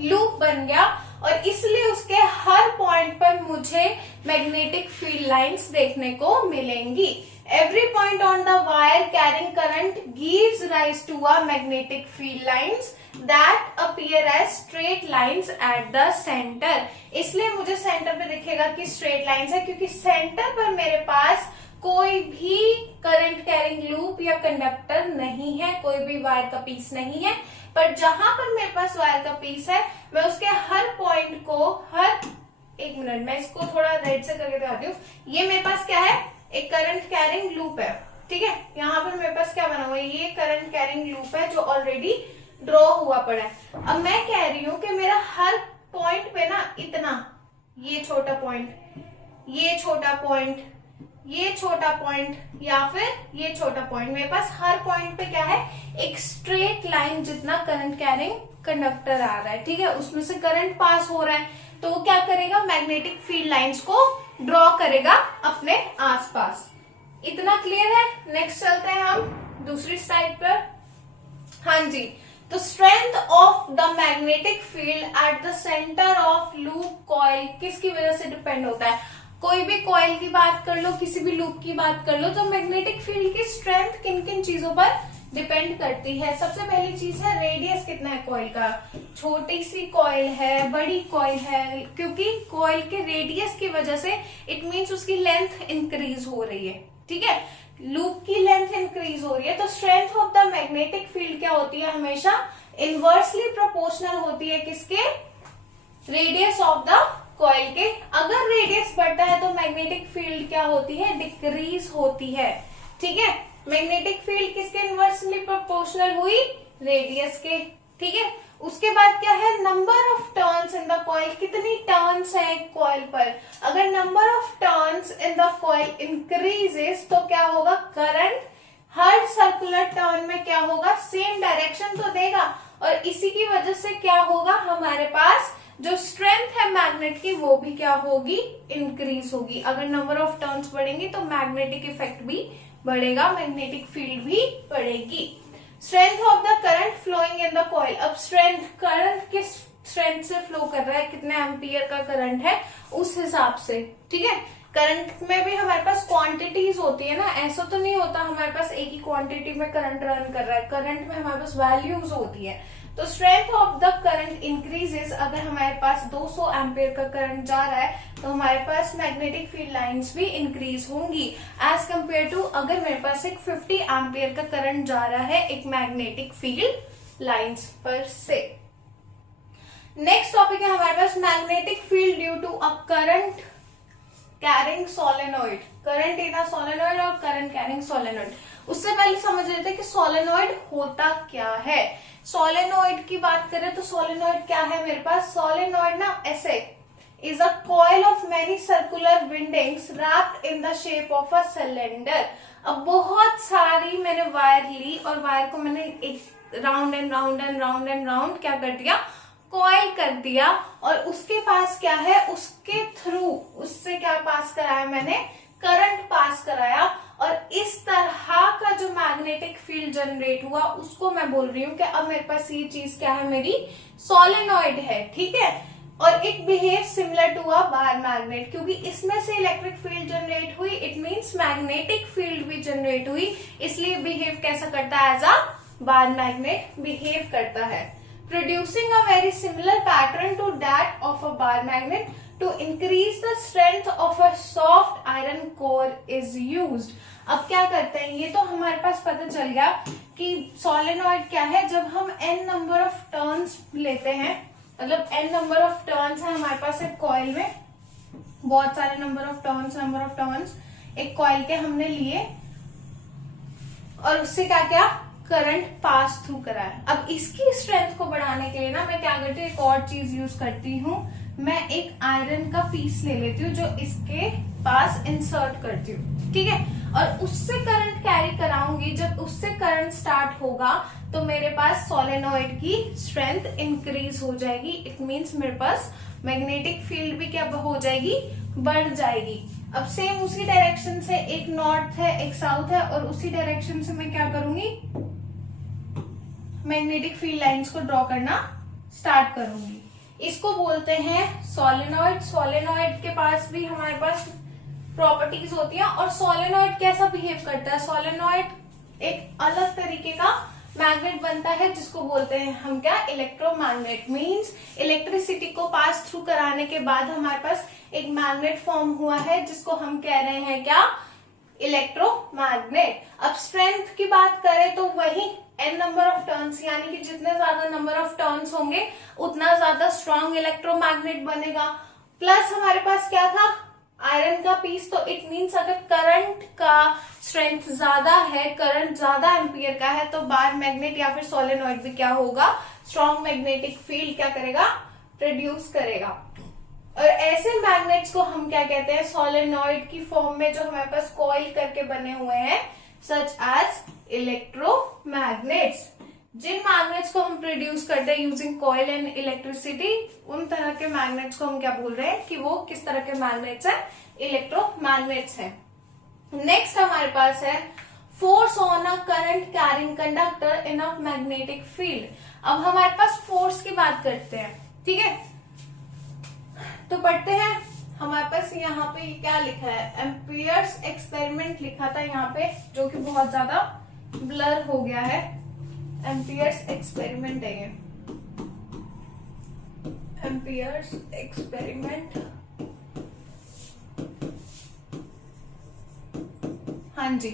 लूप बन गया, और इसलिए उसके हर पॉइंट पर मुझे मैग्नेटिक फील्ड लाइंस देखने को मिलेंगी। Every point on the wire carrying current gives rise to a magnetic field lines that appear as straight lines at the centre. इसलिए मुझे सेंटर पे दिखेगा कि स्ट्रेट लाइंस है, क्योंकि सेंटर पर मेरे पास कोई भी करंट कैरिंग लूप या कंडक्टर नहीं है, कोई भी वायर का पीस नहीं है। पर जहां पर मेरे पास वायर का पीस है, मैं उसके हर पॉइंट को, हर एक मिनट मैं इसको थोड़ा रेड से करके दिखाती हूँ। ये मेरे पास क्या है, एक करंट कैरिंग लूप है। ठीक है, यहाँ पर मेरे पास क्या बना हुआ है, ये करंट कैरिंग लूप है जो ऑलरेडी ड्रॉ हुआ पड़ा है। अब मैं कह रही हूँ कि मेरा हर पॉइंट पे ना इतना, ये छोटा पॉइंट, ये छोटा पॉइंट, ये छोटा पॉइंट या फिर ये छोटा पॉइंट, मेरे पास हर पॉइंट पे क्या है, एक स्ट्रेट लाइन जितना करंट कैरिंग कंडक्टर आ रहा है। ठीक है, उसमें से करंट पास हो रहा है, तो वो क्या करेगा, मैग्नेटिक फील्ड लाइंस को ड्रॉ करेगा अपने आसपास। इतना क्लियर है। नेक्स्ट चलते हैं हम दूसरी साइड पर। हाँ जी, तो strength of the magnetic field at the centre of loop coil किसकी वजह से डिपेंड होता है। कोई भी कॉइल की बात कर लो, किसी भी लूप की बात कर लो, तो मैग्नेटिक फील्ड की स्ट्रेंथ किन किन चीजों पर डिपेंड करती है। सबसे पहली चीज है रेडियस कितना है कॉइल का, छोटी सी कॉइल है, बड़ी कॉइल है, क्योंकि कॉइल के रेडियस की वजह से इट मींस उसकी लेंथ इंक्रीज हो रही है। ठीक है, लूप की लेंथ इंक्रीज हो रही है, तो strength of the magnetic field क्या होती है, हमेशा इनवर्सली प्रोपोर्शनल होती है किसके, रेडियस ऑफ द कॉइल के। अगर रेडियस बढ़ता है तो मैग्नेटिक फील्ड क्या होती है, डिक्रीज होती है। ठीक है, मैग्नेटिक फील्ड किसके इनवर्सली प्रोपोर्शनल हुई, रेडियस के। ठीक है, उसके बाद क्या है, number of turns in the coil, कितनी टर्न्स है एक कॉइल पर। अगर number of turns in the coil increases तो क्या होगा, करंट हर सर्कुलर टर्न में क्या होगा, सेम डायरेक्शन तो देगा, और इसी की वजह से क्या होगा, हमारे पास जो स्ट्रेंथ है मैग्नेट की वो भी क्या होगी, इंक्रीज होगी। अगर नंबर ऑफ टर्न्स बढ़ेंगे तो मैग्नेटिक इफेक्ट भी बढ़ेगा, मैग्नेटिक फील्ड भी बढ़ेगी। Strength of the current flowing in the coil. अब स्ट्रेंथ, करंट किस स्ट्रेंथ से फ्लो कर रहा है, कितने एम्पियर का करंट है उस हिसाब से, ठीक है। करंट में भी हमारे पास क्वांटिटीज होती है ना, ऐसा तो नहीं होता हमारे पास एक ही क्वांटिटी में करंट रन कर रहा है, करंट में हमारे पास वैल्यूज होती है। तो strength of the current increases, अगर हमारे पास 200 एम्पियर का करंट जा रहा है तो हमारे पास मैग्नेटिक फील्ड लाइंस भी इंक्रीज होंगी एज कंपेयर टू अगर मेरे पास एक 50 एम्पियर का करंट जा रहा है एक मैग्नेटिक फील्ड लाइंस पर से। नेक्स्ट टॉपिक है हमारे पास magnetic field due to a current carrying solenoid. Current in a solenoid or current carrying solenoid. उससे पहले समझ लेते हैं कि सोलेनोइड होता क्या है। सोलेनोइड की बात करें तो सोलेनोइड क्या है मेरे पास, सोलेनोइड ना ऐसे is a coil of many circular windings wrapped in the shape of a cylinder. अब बहुत सारी मैंने वायर ली और वायर को मैंने एक round and round and round and round क्या कर दिया, कॉइल कर दिया, और उसके पास क्या है, उसके थ्रू उससे क्या पास कराया मैंने, करंट पास कराया, और इस तरह का जो मैग्नेटिक फील्ड जनरेट हुआ उसको मैं बोल रही हूँ कि अब मेरे पास ये चीज क्या है, मेरी सोलेनोइड है, ठीक है। और it behave similar to a bar magnet, क्योंकि इसमें से इलेक्ट्रिक फील्ड जनरेट हुई, इट मींस मैग्नेटिक फील्ड भी जनरेट हुई, इसलिए बिहेव कैसा करता है, as a bar magnet behave करता है। Producing a very similar pattern to that of a bar magnet to increase the strength of a soft iron core is used। अब क्या करते हैं, ये तो हमारे पास पता चल गया कि सोलेनोइड क्या है। जब हम n नंबर ऑफ टर्न्स लेते हैं, मतलब n नंबर ऑफ टर्न्स है हमारे पास एक कॉइल में, बहुत सारे नंबर ऑफ टर्न्स एक कॉइल के हमने लिए और उससे क्या क्या करंट पास थ्रू करा है। अब इसकी स्ट्रेंथ को बढ़ाने के लिए ना मैं क्या करती हूँ, एक और चीज यूज करती हूँ, मैं एक आयरन का पीस ले लेती हूँ जो इसके पास इंसर्ट करती हूँ, ठीक है, और उससे करंट कैरी कराऊंगी। जब उससे करंट स्टार्ट होगा तो मेरे पास सोलेनोइड की स्ट्रेंथ इंक्रीज हो जाएगी, इट मीन्स मेरे पास मैग्नेटिक फील्ड भी क्या हो जाएगी, बढ़ जाएगी। अब सेम उसी डायरेक्शन से, एक नॉर्थ है एक साउथ है, और उसी डायरेक्शन से मैं क्या करूंगी, मैग्नेटिक फील्ड लाइंस को ड्रॉ करना स्टार्ट करूंगी। इसको बोलते हैं सोलेनोइड। सोलेनोइड के पास भी हमारे पास प्रॉपर्टीज होती हैं, और सोलेनोइड कैसा बिहेव करता है, सोलेनोइड एक अलग तरीके का मैग्नेट बनता है जिसको बोलते हैं हम क्या, इलेक्ट्रोमैग्नेट। मींस इलेक्ट्रिसिटी को पास थ्रू कराने के बाद हमारे पास एक मैग्नेट फॉर्म हुआ है जिसको हम कह रहे हैं क्या, इलेक्ट्रोमैग्नेट। अब स्ट्रेंथ की बात करें तो वही n नंबर ऑफ टर्न्स, यानी कि जितने ज्यादा नंबर ऑफ टर्न्स होंगे उतना ज्यादा स्ट्रॉन्ग इलेक्ट्रोमैग्नेट बनेगा। प्लस हमारे पास क्या था, आयरन का पीस, तो इट मीन्स अगर करंट का स्ट्रेंथ ज्यादा है, करंट ज्यादा एम्पियर का है, तो बार मैग्नेट या फिर सोलेनोइड भी क्या होगा, स्ट्रॉन्ग मैग्नेटिक फील्ड क्या करेगा, प्रोड्यूस करेगा। और ऐसे मैग्नेट्स को हम क्या कहते हैं, सोलेनोइड की फॉर्म में जो हमारे पास कॉइल करके बने हुए हैं, सच एज इलेक्ट्रोमैग्नेट्स। जिन मैग्नेट्स को हम प्रोड्यूस करते हैं यूजिंग कॉइल एंड इलेक्ट्रिसिटी, उन तरह के मैग्नेट्स को हम क्या बोल रहे हैं कि वो किस तरह के मैग्नेट्स हैं, इलेक्ट्रोमैग्नेट्स हैं। नेक्स्ट हमारे पास है force on a current carrying conductor in a magnetic field. अब हमारे पास फोर्स की बात करते हैं, ठीक है, तो पढ़ते हैं। हमारे पास यहाँ पे क्या लिखा है, एम्पियर्स एक्सपेरिमेंट लिखा था यहाँ पे, जो कि बहुत ज्यादा ब्लर हो गया है। एम्पियर्स एक्सपेरिमेंट है ये, एम्पियर्स एक्सपेरिमेंट, हाँ जी।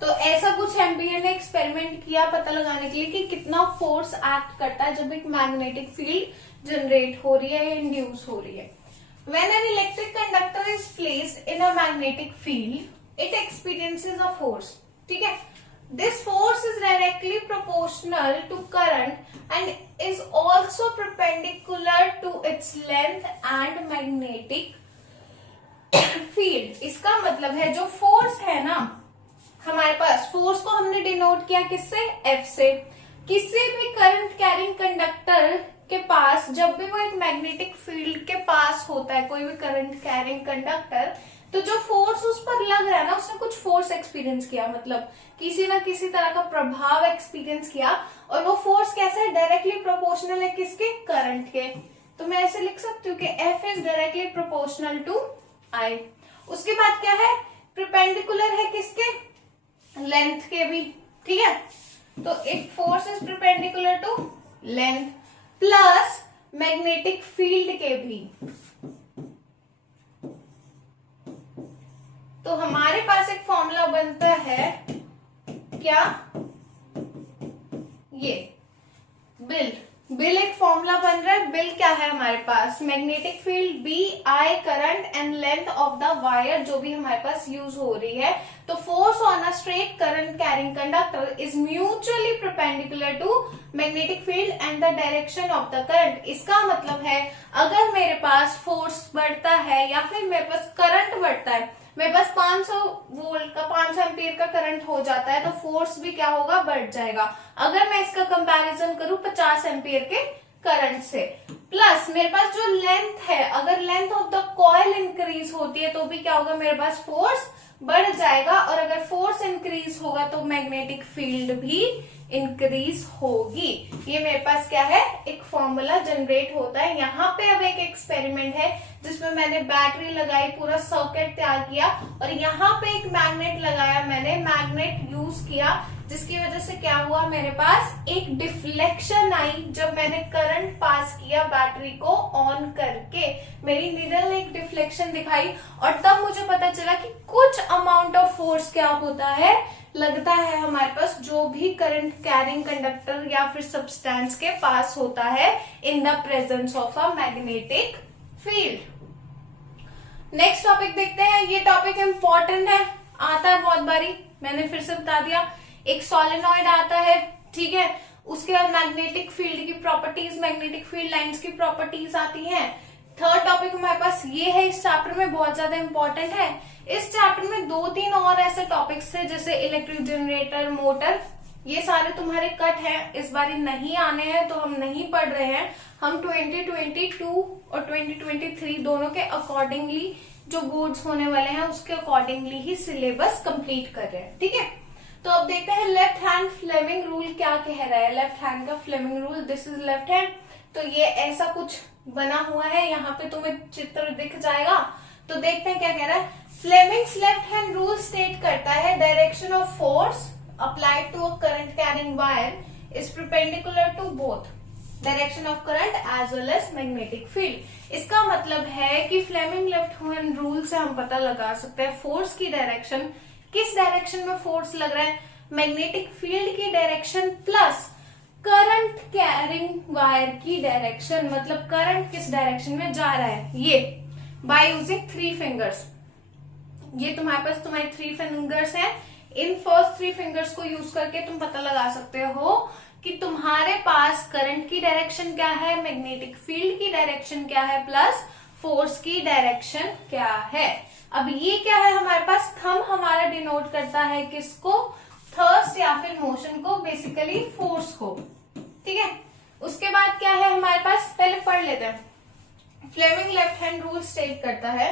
तो ऐसा कुछ एम्पियर ने एक्सपेरिमेंट किया पता लगाने के लिए कि कितना फोर्स एक्ट करता है जब एक मैग्नेटिक फील्ड जनरेट हो रही है या इंड्यूस हो रही है। When an electric conductor is placed in a magnetic field, it experiences a force. ठीक है, this force is directly proportional to current and is also perpendicular to its length and magnetic field. इसका मतलब है जो force है ना हमारे पास, force को हमने डिनोट किया किससे, F से। किसी भी करंट कैरिंग कंडक्टर के पास जब भी वो एक मैग्नेटिक फील्ड के पास होता है, कोई भी करंट कैरिंग कंडक्टर, तो जो फोर्स उस पर लग रहा है ना, उसने कुछ फोर्स एक्सपीरियंस किया, मतलब किसी ना किसी तरह का प्रभाव एक्सपीरियंस किया, और वो फोर्स कैसे है, डायरेक्टली प्रोपोर्शनल है किसके, करंट के। तो मैं ऐसे लिख सकती हूँ कि F is directly proportional to I। उसके बाद क्या है, परपेंडिकुलर है किसके, लेंथ के भी, ठीक है। तो एक force is perpendicular to length plus magnetic field के भी। तो हमारे पास एक फॉर्मूला बनता है क्या, ये बिल एक फॉर्मूला बन रहा है। बिल क्या है हमारे पास, magnetic field B, I current and length of the wire जो भी हमारे पास यूज हो रही है। तो force on a straight current carrying conductor is mutually perpendicular to magnetic field and the direction of the current. इसका मतलब है अगर मेरे पास फोर्स बढ़ता है या फिर मेरे पास करंट बढ़ता है, मेरे पास 500 वोल्ट का 500 एम्पियर का करंट हो जाता है, तो फोर्स भी क्या होगा, बढ़ जाएगा। अगर मैं इसका कंपैरिजन करूं 50 एम्पियर के करंट से, प्लस मेरे पास जो लेंथ है, अगर length of the coil increase होती है तो भी क्या होगा, मेरे पास फोर्स बढ़ जाएगा, और अगर फोर्स इंक्रीज होगा तो मैग्नेटिक फील्ड भी इंक्रीज होगी। ये मेरे पास क्या है, एक फॉर्मूला जनरेट होता है। यहाँ पे अब एक एक्सपेरिमेंट है जिसमें मैंने बैटरी लगाई, पूरा सर्किट तैयार किया, और यहाँ पे एक मैग्नेट लगाया, मैंने मैग्नेट यूज किया, जिसकी वजह से क्या हुआ, मेरे पास एक डिफ्लेक्शन आई जब मैंने करंट पास किया बैटरी को ऑन करके। मेरी नीडल ने एक डिफ्लेक्शन दिखाई, और तब मुझे पता चला कि कुछ अमाउंट ऑफ फोर्स क्या होता है, लगता है हमारे पास जो भी करंट कैरिंग कंडक्टर या फिर सब्सटेंस के पास होता है in the presence of a magnetic field. Next topic देखते हैं। ये टॉपिक इंपॉर्टेंट है, आता है बहुत बारी, मैंने फिर से बता दिया। एक सोलेनॉइड आता है, ठीक है, उसके बाद मैग्नेटिक फील्ड की प्रॉपर्टीज, मैग्नेटिक फील्ड लाइंस की प्रॉपर्टीज आती हैं। थर्ड टॉपिक हमारे पास ये है, इस चैप्टर में बहुत ज्यादा इंपॉर्टेंट है। इस चैप्टर में 2-3 और ऐसे टॉपिक्स है जैसे इलेक्ट्रिक जनरेटर, मोटर, ये सारे तुम्हारे कट हैं, इस बार नहीं आने हैं, तो हम नहीं पढ़ रहे हैं। हम 2022 और 2023 दोनों के अकॉर्डिंगली जो बोर्ड्स होने वाले हैं उसके अकॉर्डिंगली ही सिलेबस कंप्लीट कर रहे हैं, ठीक है। तो अब देखते हैं लेफ्ट हैंड फ्लेमिंग रूल क्या कह रहा है। लेफ्ट हैंड का Fleming rule, this is left hand. तो ये ऐसा कुछ बना हुआ है, यहाँ पे तुम्हें चित्र दिख जाएगा। तो देखते हैं क्या कह रहा है। Fleming's left hand rule state करता है direction of force applied to a current carrying wire is perpendicular to both direction of current as well as magnetic field. इसका मतलब है कि फ्लेमिंग लेफ्ट हैंड रूल से हम पता लगा सकते हैं फोर्स की डायरेक्शन, किस डायरेक्शन में फोर्स लग रहा है, मैग्नेटिक फील्ड की direction plus current carrying wire की डायरेक्शन, मतलब करंट किस डायरेक्शन में जा रहा है, ये बाय यूजिंग 3 फिंगर्स। ये तुम्हारे पास तुम्हारी 3 फिंगर्स हैं। इन फर्स्ट 3 फिंगर्स को यूज करके तुम पता लगा सकते हो कि तुम्हारे पास करंट की डायरेक्शन क्या है, मैग्नेटिक फील्ड की डायरेक्शन क्या है, प्लस फोर्स की डायरेक्शन क्या है। अब ये क्या है हमारे पास, थंब हमारा डिनोट करता है किसको, थर्स्ट या फिर मोशन को, बेसिकली फोर्स को, ठीक है। उसके बाद क्या है हमारे पास, पहले पढ़ लेते हैं। Fleming left hand rule state करता है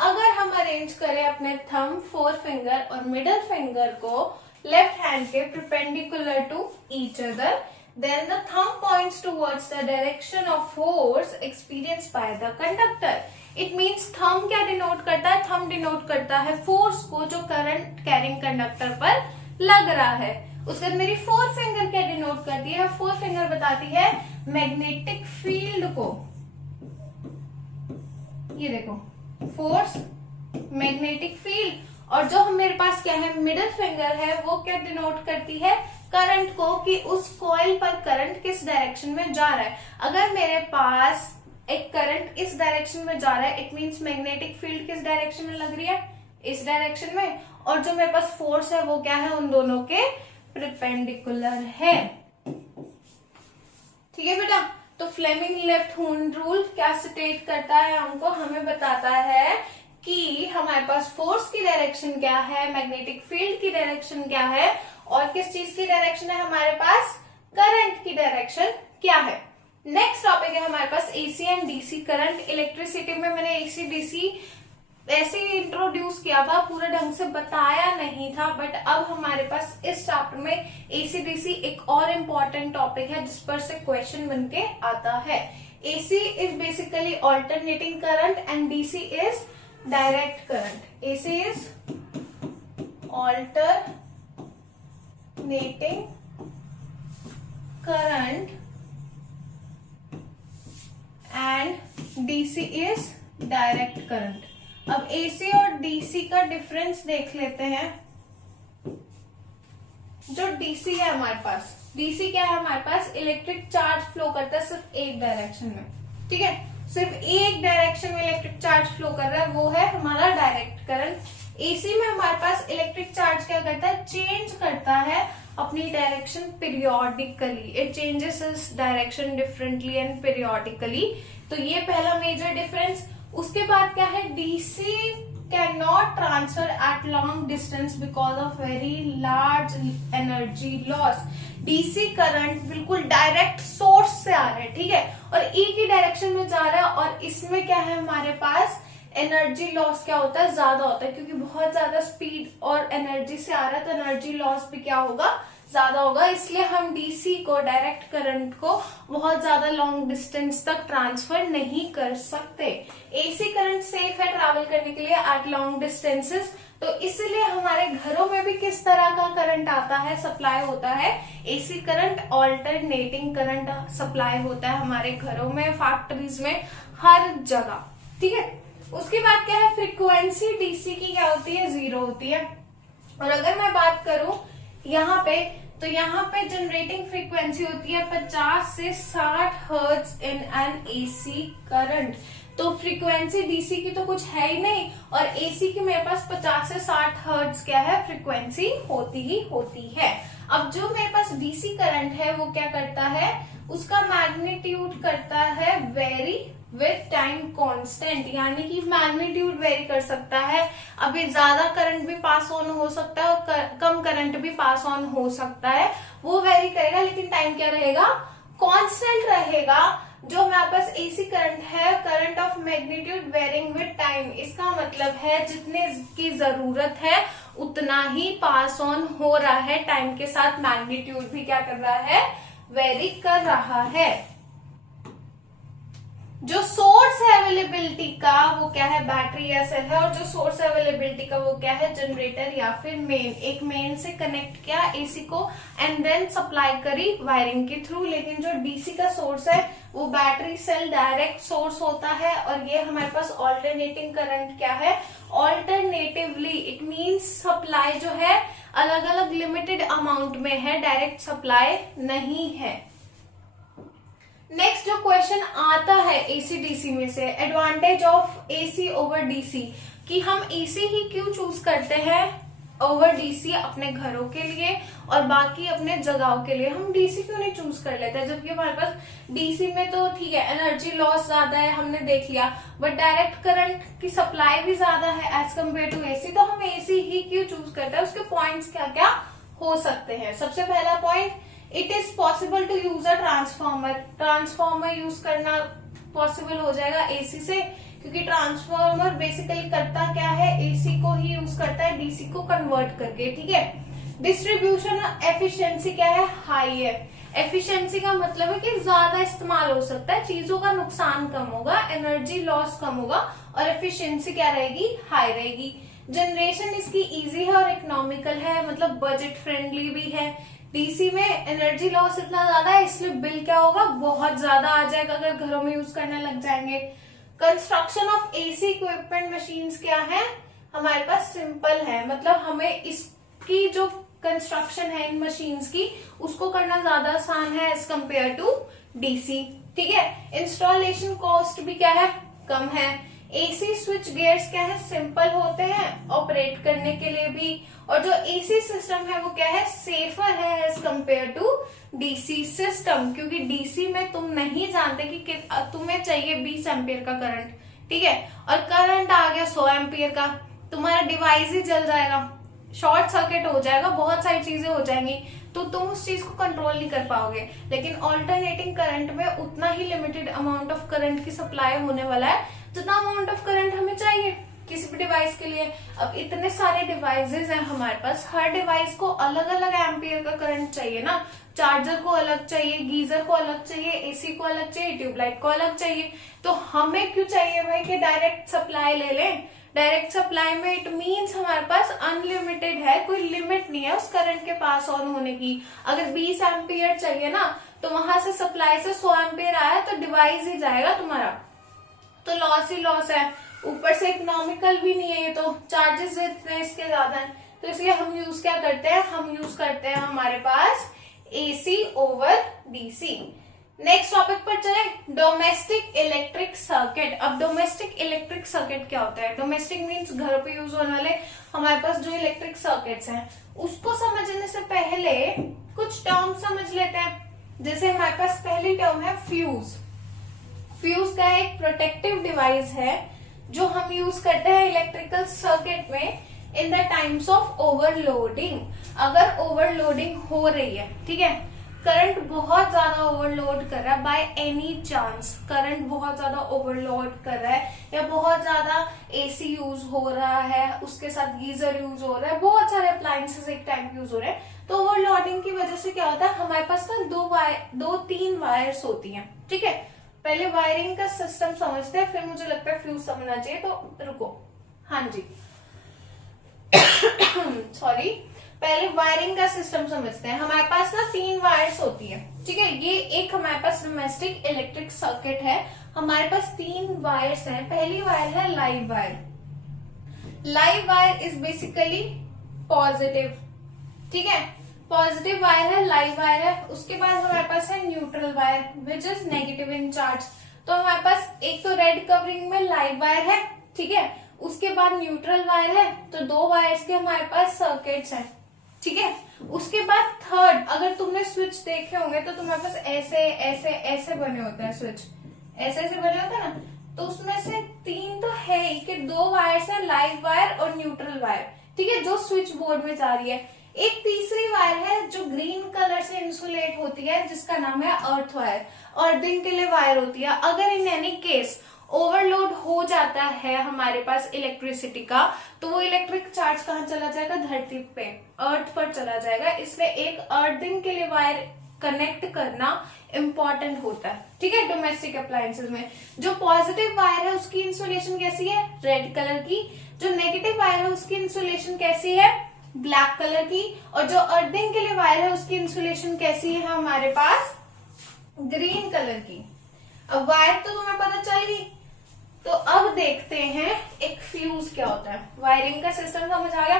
अगर हम अरेंज करें अपने थंब, 4 फिंगर और मिडल फिंगर को लेफ्ट हैंड के perpendicular to each other, then the thumb points towards the direction of force experienced by the conductor. It means thumb क्या डिनोट करता है, thumb डिनोट करता है फोर्स को जो करंट कैरिंग कंडक्टर पर लग रहा है। उसके बाद मेरी 4 फिंगर क्या डिनोट करती है, 4 फिंगर बताती है मैग्नेटिक फील्ड को। ये देखो फोर्स, मैग्नेटिक फील्ड, और जो मेरे पास क्या है मिडिल फिंगर है वो क्या डिनोट करती है, करंट को, कि उस कॉइल पर करंट किस डायरेक्शन में जा रहा है। अगर मेरे पास एक करंट इस डायरेक्शन में जा रहा है, इट मींस मैग्नेटिक फील्ड किस डायरेक्शन में लग रही है, इस डायरेक्शन में, और जो मेरे पास फोर्स है वो क्या है, उन दोनों के परपेंडिकुलर है, ठीक है बेटा। तो फ्लेमिंग लेफ्ट हैंड रूल क्या स्टेट करता है हमको, हमें बताता है कि हमारे पास फोर्स की डायरेक्शन क्या है, मैग्नेटिक फील्ड की डायरेक्शन क्या है, और किस चीज की डायरेक्शन है हमारे पास, करंट की डायरेक्शन क्या है। नेक्स्ट टॉपिक है हमारे पास AC and DC current. Electricity में मैंने एसी डीसी ऐसे ही इंट्रोड्यूस किया था, पूरा ढंग से बताया नहीं था, बट अब हमारे पास इस चैप्टर में एसी डीसी एक और इम्पोर्टेंट टॉपिक है जिस पर से क्वेश्चन बनके आता है। AC is basically alternating current and DC is direct current. AC is alternating current and DC is direct current. अब एसी और डीसी का डिफरेंस देख लेते हैं। जो डीसी है हमारे पास, डीसी क्या है हमारे पास, इलेक्ट्रिक चार्ज फ्लो करता है सिर्फ एक डायरेक्शन में, ठीक है, सिर्फ एक डायरेक्शन में इलेक्ट्रिक चार्ज फ्लो कर रहा है, वो है हमारा डायरेक्ट करंट। एसी में हमारे पास इलेक्ट्रिक चार्ज क्या करता है, चेंज करता है अपनी direction periodically, it changes its direction differently and periodically. तो ये पहला मेजर डिफरेंस। उसके बाद क्या है, DC can not transfer at long distance because of very large energy loss. DC current बिल्कुल डायरेक्ट सोर्स से आ रहा है, ठीक है, और एक ही डायरेक्शन में जा रहा है, और इसमें क्या है हमारे पास एनर्जी लॉस क्या होता है, ज्यादा होता है, क्योंकि बहुत ज्यादा स्पीड और एनर्जी से आ रहा है तो एनर्जी लॉस भी क्या होगा, ज्यादा होगा। इसलिए हम डीसी को, डायरेक्ट करंट को बहुत ज्यादा लॉन्ग डिस्टेंस तक ट्रांसफर नहीं कर सकते। एसी करंट सेफ है ट्रैवल करने के लिए एट लॉन्ग डिस्टेंसेस, तो इसलिए हमारे घरों में भी किस तरह का करंट आता है, सप्लाई होता है, AC current, alternating current supply होता है हमारे घरों में, फैक्ट्रीज में, हर जगह, ठीक है। उसके बाद क्या है, फ्रीक्वेंसी डीसी की क्या होती है, 0 होती है। और अगर मैं बात करूं यहाँ पे, तो यहाँ पे जनरेटिंग फ्रीक्वेंसी होती है 50 से 60 hertz in an AC current. तो फ्रीक्वेंसी डीसी की तो कुछ है ही नहीं, और एसी की मेरे पास 50 से 60 हर्ट्ज क्या है, फ्रीक्वेंसी होती ही होती है। अब जो मेरे पास डीसी करंट है वो क्या करता है, उसका मैग्नीट्यूड करता है वेरी विथ टाइम कांस्टेंट, यानी कि मैग्नीट्यूड वेरी कर सकता है। अभी ज्यादा करंट भी पास ऑन हो सकता है और कम करंट भी पास ऑन हो सकता है, वो वेरी करेगा, लेकिन टाइम क्या रहेगा, कांस्टेंट रहेगा। जो हमारे पास एसी करंट है, current of magnitude varying with time, इसका मतलब है जितने की जरूरत है उतना ही पास ऑन हो रहा है, टाइम के साथ मैग्नीट्यूड भी क्या कर रहा है, वेरी कर रहा है। जो सोर्स है अवेलेबिलिटी का वो क्या है, बैटरी या सेल है, और जो सोर्स अवेलेबिलिटी का वो क्या है, जनरेटर या फिर मेन। एक मेन से कनेक्ट किया एसी को एंड देन सप्लाई करी वायरिंग के थ्रू। लेकिन जो डीसी का सोर्स है वो बैटरी सेल डायरेक्ट सोर्स होता है, और ये हमारे पास ऑल्टरनेटिंग करंट क्या है, ऑल्टरनेटिवली, इट मीन्स सप्लाई जो है अलग अलग लिमिटेड अमाउंट में है, डायरेक्ट सप्लाई नहीं है। नेक्स्ट जो क्वेश्चन आता है एसी डीसी में से, advantage of AC over DC, कि हम एसी ही क्यों चूज करते हैं ओवर डीसी अपने घरों के लिए और बाकी अपने जगहों के लिए, हम डीसी क्यों नहीं चूज कर लेते, जबकि हमारे पास डीसी में तो ठीक है एनर्जी लॉस ज्यादा है, हमने देख लिया, बट डायरेक्ट करंट की सप्लाई भी ज्यादा है एज कम्पेयर टू एसी, तो हम एसी ही क्यों चूज करते हैं। उसके पॉइंट्स क्या क्या हो सकते हैं। सबसे पहला point, it is possible to use a transformer, transformer use करना पॉसिबल हो जाएगा एसी से, क्योंकि ट्रांसफॉर्मर बेसिकली करता क्या है, एसी को ही यूज करता है डीसी को कन्वर्ट करके, ठीक है। डिस्ट्रीब्यूशन एफिशिएंसी क्या है, हाई है। एफिशिएंसी का मतलब है कि ज्यादा इस्तेमाल हो सकता है, चीजों का नुकसान कम होगा, एनर्जी लॉस कम होगा, और एफिशिएंसी क्या रहेगी, हाई रहेगी। जनरेशन इसकी इजी है और इकोनॉमिकल है, मतलब बजट फ्रेंडली भी है। डीसी में एनर्जी लॉस इतना ज्यादा है, इसलिए बिल क्या होगा, बहुत ज्यादा आ जाएगा अगर घरों में यूज करने लग जाएंगे। Construction of AC equipment machines क्या है, हमारे पास सिंपल है, मतलब हमें इसकी जो कंस्ट्रक्शन है इन मशीन्स की उसको करना ज्यादा आसान है एज कम्पेयर टू डीसी, ठीक है। इंस्टॉलेशन कॉस्ट भी क्या है, कम है। एसी स्विच गियर्स क्या है, सिंपल होते हैं ऑपरेट करने के लिए भी, और जो एसी सिस्टम है वो क्या है, सेफर है as compare to DC system, क्योंकि डीसी में तुम नहीं जानते कि तुम्हें चाहिए 20 एम्पियर का करंट, ठीक है, और करंट आ गया 100 एम्पियर का, तुम्हारा डिवाइस ही जल जाएगा। शॉर्ट सर्किट हो जाएगा, बहुत सारी चीजें हो जाएंगी, तो तुम उस चीज को कंट्रोल नहीं कर पाओगे। लेकिन ऑल्टरनेटिंग करंट में उतना ही लिमिटेड अमाउंट ऑफ करंट की सप्लाई होने वाला है जितना अमाउंट ऑफ करंट हमें चाहिए किसी भी डिवाइस के लिए। अब इतने सारे डिवाइसेस हैं हमारे पास, हर डिवाइस को अलग अलग एम्पियर का करंट चाहिए ना। चार्जर को अलग चाहिए, गीजर को अलग चाहिए, एसी को अलग चाहिए, ट्यूबलाइट को अलग चाहिए। तो हमें क्यों चाहिए भाई कि डायरेक्ट सप्लाई ले लें। डायरेक्ट सप्लाई में इट मीन्स हमारे पास अनलिमिटेड है, कोई लिमिट नहीं है उस करंट के पास ऑन होने की। अगर 20 एम्पियर चाहिए ना, तो वहां से सप्लाई से 100 एम्पियर आया तो डिवाइस ही जाएगा तुम्हारा, तो लॉस ही लॉस है। ऊपर से इकोनॉमिकल भी नहीं है, ये तो चार्जेस इतने इसके ज्यादा हैं। तो इसलिए हम यूज क्या करते हैं, हम यूज करते हैं हमारे पास AC over DC. Next topic पर चले, डोमेस्टिक इलेक्ट्रिक सर्किट। अब डोमेस्टिक इलेक्ट्रिक सर्किट क्या होता है। डोमेस्टिक मीन्स घर पे यूज होने वाले हमारे पास जो इलेक्ट्रिक सर्किट्स हैं, उसको समझने से पहले कुछ टर्म समझ लेते हैं। जैसे हमारे पास पहली टर्म है फ्यूज। फ्यूज का एक प्रोटेक्टिव डिवाइस है जो हम यूज करते हैं इलेक्ट्रिकल सर्किट में in the times of overloading. अगर ओवरलोडिंग हो रही है, ठीक है, करंट बहुत ज्यादा ओवरलोड कर रहा है, बाय एनी चांस करंट बहुत ज्यादा ओवरलोड कर रहा है, या बहुत ज्यादा एसी यूज हो रहा है, उसके साथ गीजर यूज हो रहा है, बहुत सारे अप्लायंसेस एक टाइम यूज हो रहे हैं, तो ओवरलोडिंग की वजह से क्या होता है, हमारे पास ना दो तीन वायर्स होती हैं। ठीक है, पहले वायरिंग का सिस्टम समझते हैं, फिर मुझे लगता है फ्यूज समझना चाहिए, तो रुको। हाँ जी सॉरी, पहले वायरिंग का सिस्टम समझते हैं। हमारे पास ना 3 वायर्स होती है, ठीक है। ये एक हमारे पास डोमेस्टिक इलेक्ट्रिक सर्किट है, हमारे पास 3 वायर्स हैं। पहली वायर है live wire. Live wire is basically positive, ठीक है, पॉजिटिव वायर है, लाइव वायर है। उसके बाद हमारे पास है neutral wire which is negative in charge. तो हमारे पास एक तो रेड कवरिंग में लाइव वायर है, ठीक है, उसके बाद न्यूट्रल वायर है, तो 2 वायर्स के हमारे पास सर्किट्स हैं, ठीक है। उसके बाद थर्ड, अगर तुमने स्विच देखे होंगे तो तुम्हारे पास ऐसे ऐसे ऐसे बने होते हैं स्विच, ऐसे ऐसे बने होते हैं ना, तो उसमें से 3 तो है ही कि 2 वायर्स है, लाइव वायर और न्यूट्रल वायर, ठीक है, जो स्विच बोर्ड में जा रही है। एक तीसरी वायर है जो ग्रीन कलर से इंसुलेट होती है, जिसका नाम है अर्थ वायर, अर्थिंग के लिए वायर होती है। अगर इन एनी केस ओवरलोड हो जाता है हमारे पास इलेक्ट्रिसिटी का, तो वो इलेक्ट्रिक चार्ज कहाँ चला जाएगा, धरती पे, अर्थ पर चला जाएगा। इसलिए एक अर्थिंग के लिए वायर कनेक्ट करना इंपॉर्टेंट होता है, ठीक है। डोमेस्टिक अप्लायंसेस में जो पॉजिटिव वायर है उसकी इंसुलेशन कैसी है, रेड कलर की। जो नेगेटिव वायर है उसकी इंसुलेशन कैसी है, ब्लैक कलर की। और जो अर्थिंग के लिए वायर है उसकी इंसुलेशन कैसी है हमारे पास, ग्रीन कलर की। अब वायर तो तुम्हें पता चल गई, तो अब देखते हैं एक फ्यूज क्या होता है। वायरिंग का सिस्टम समझ आ गया।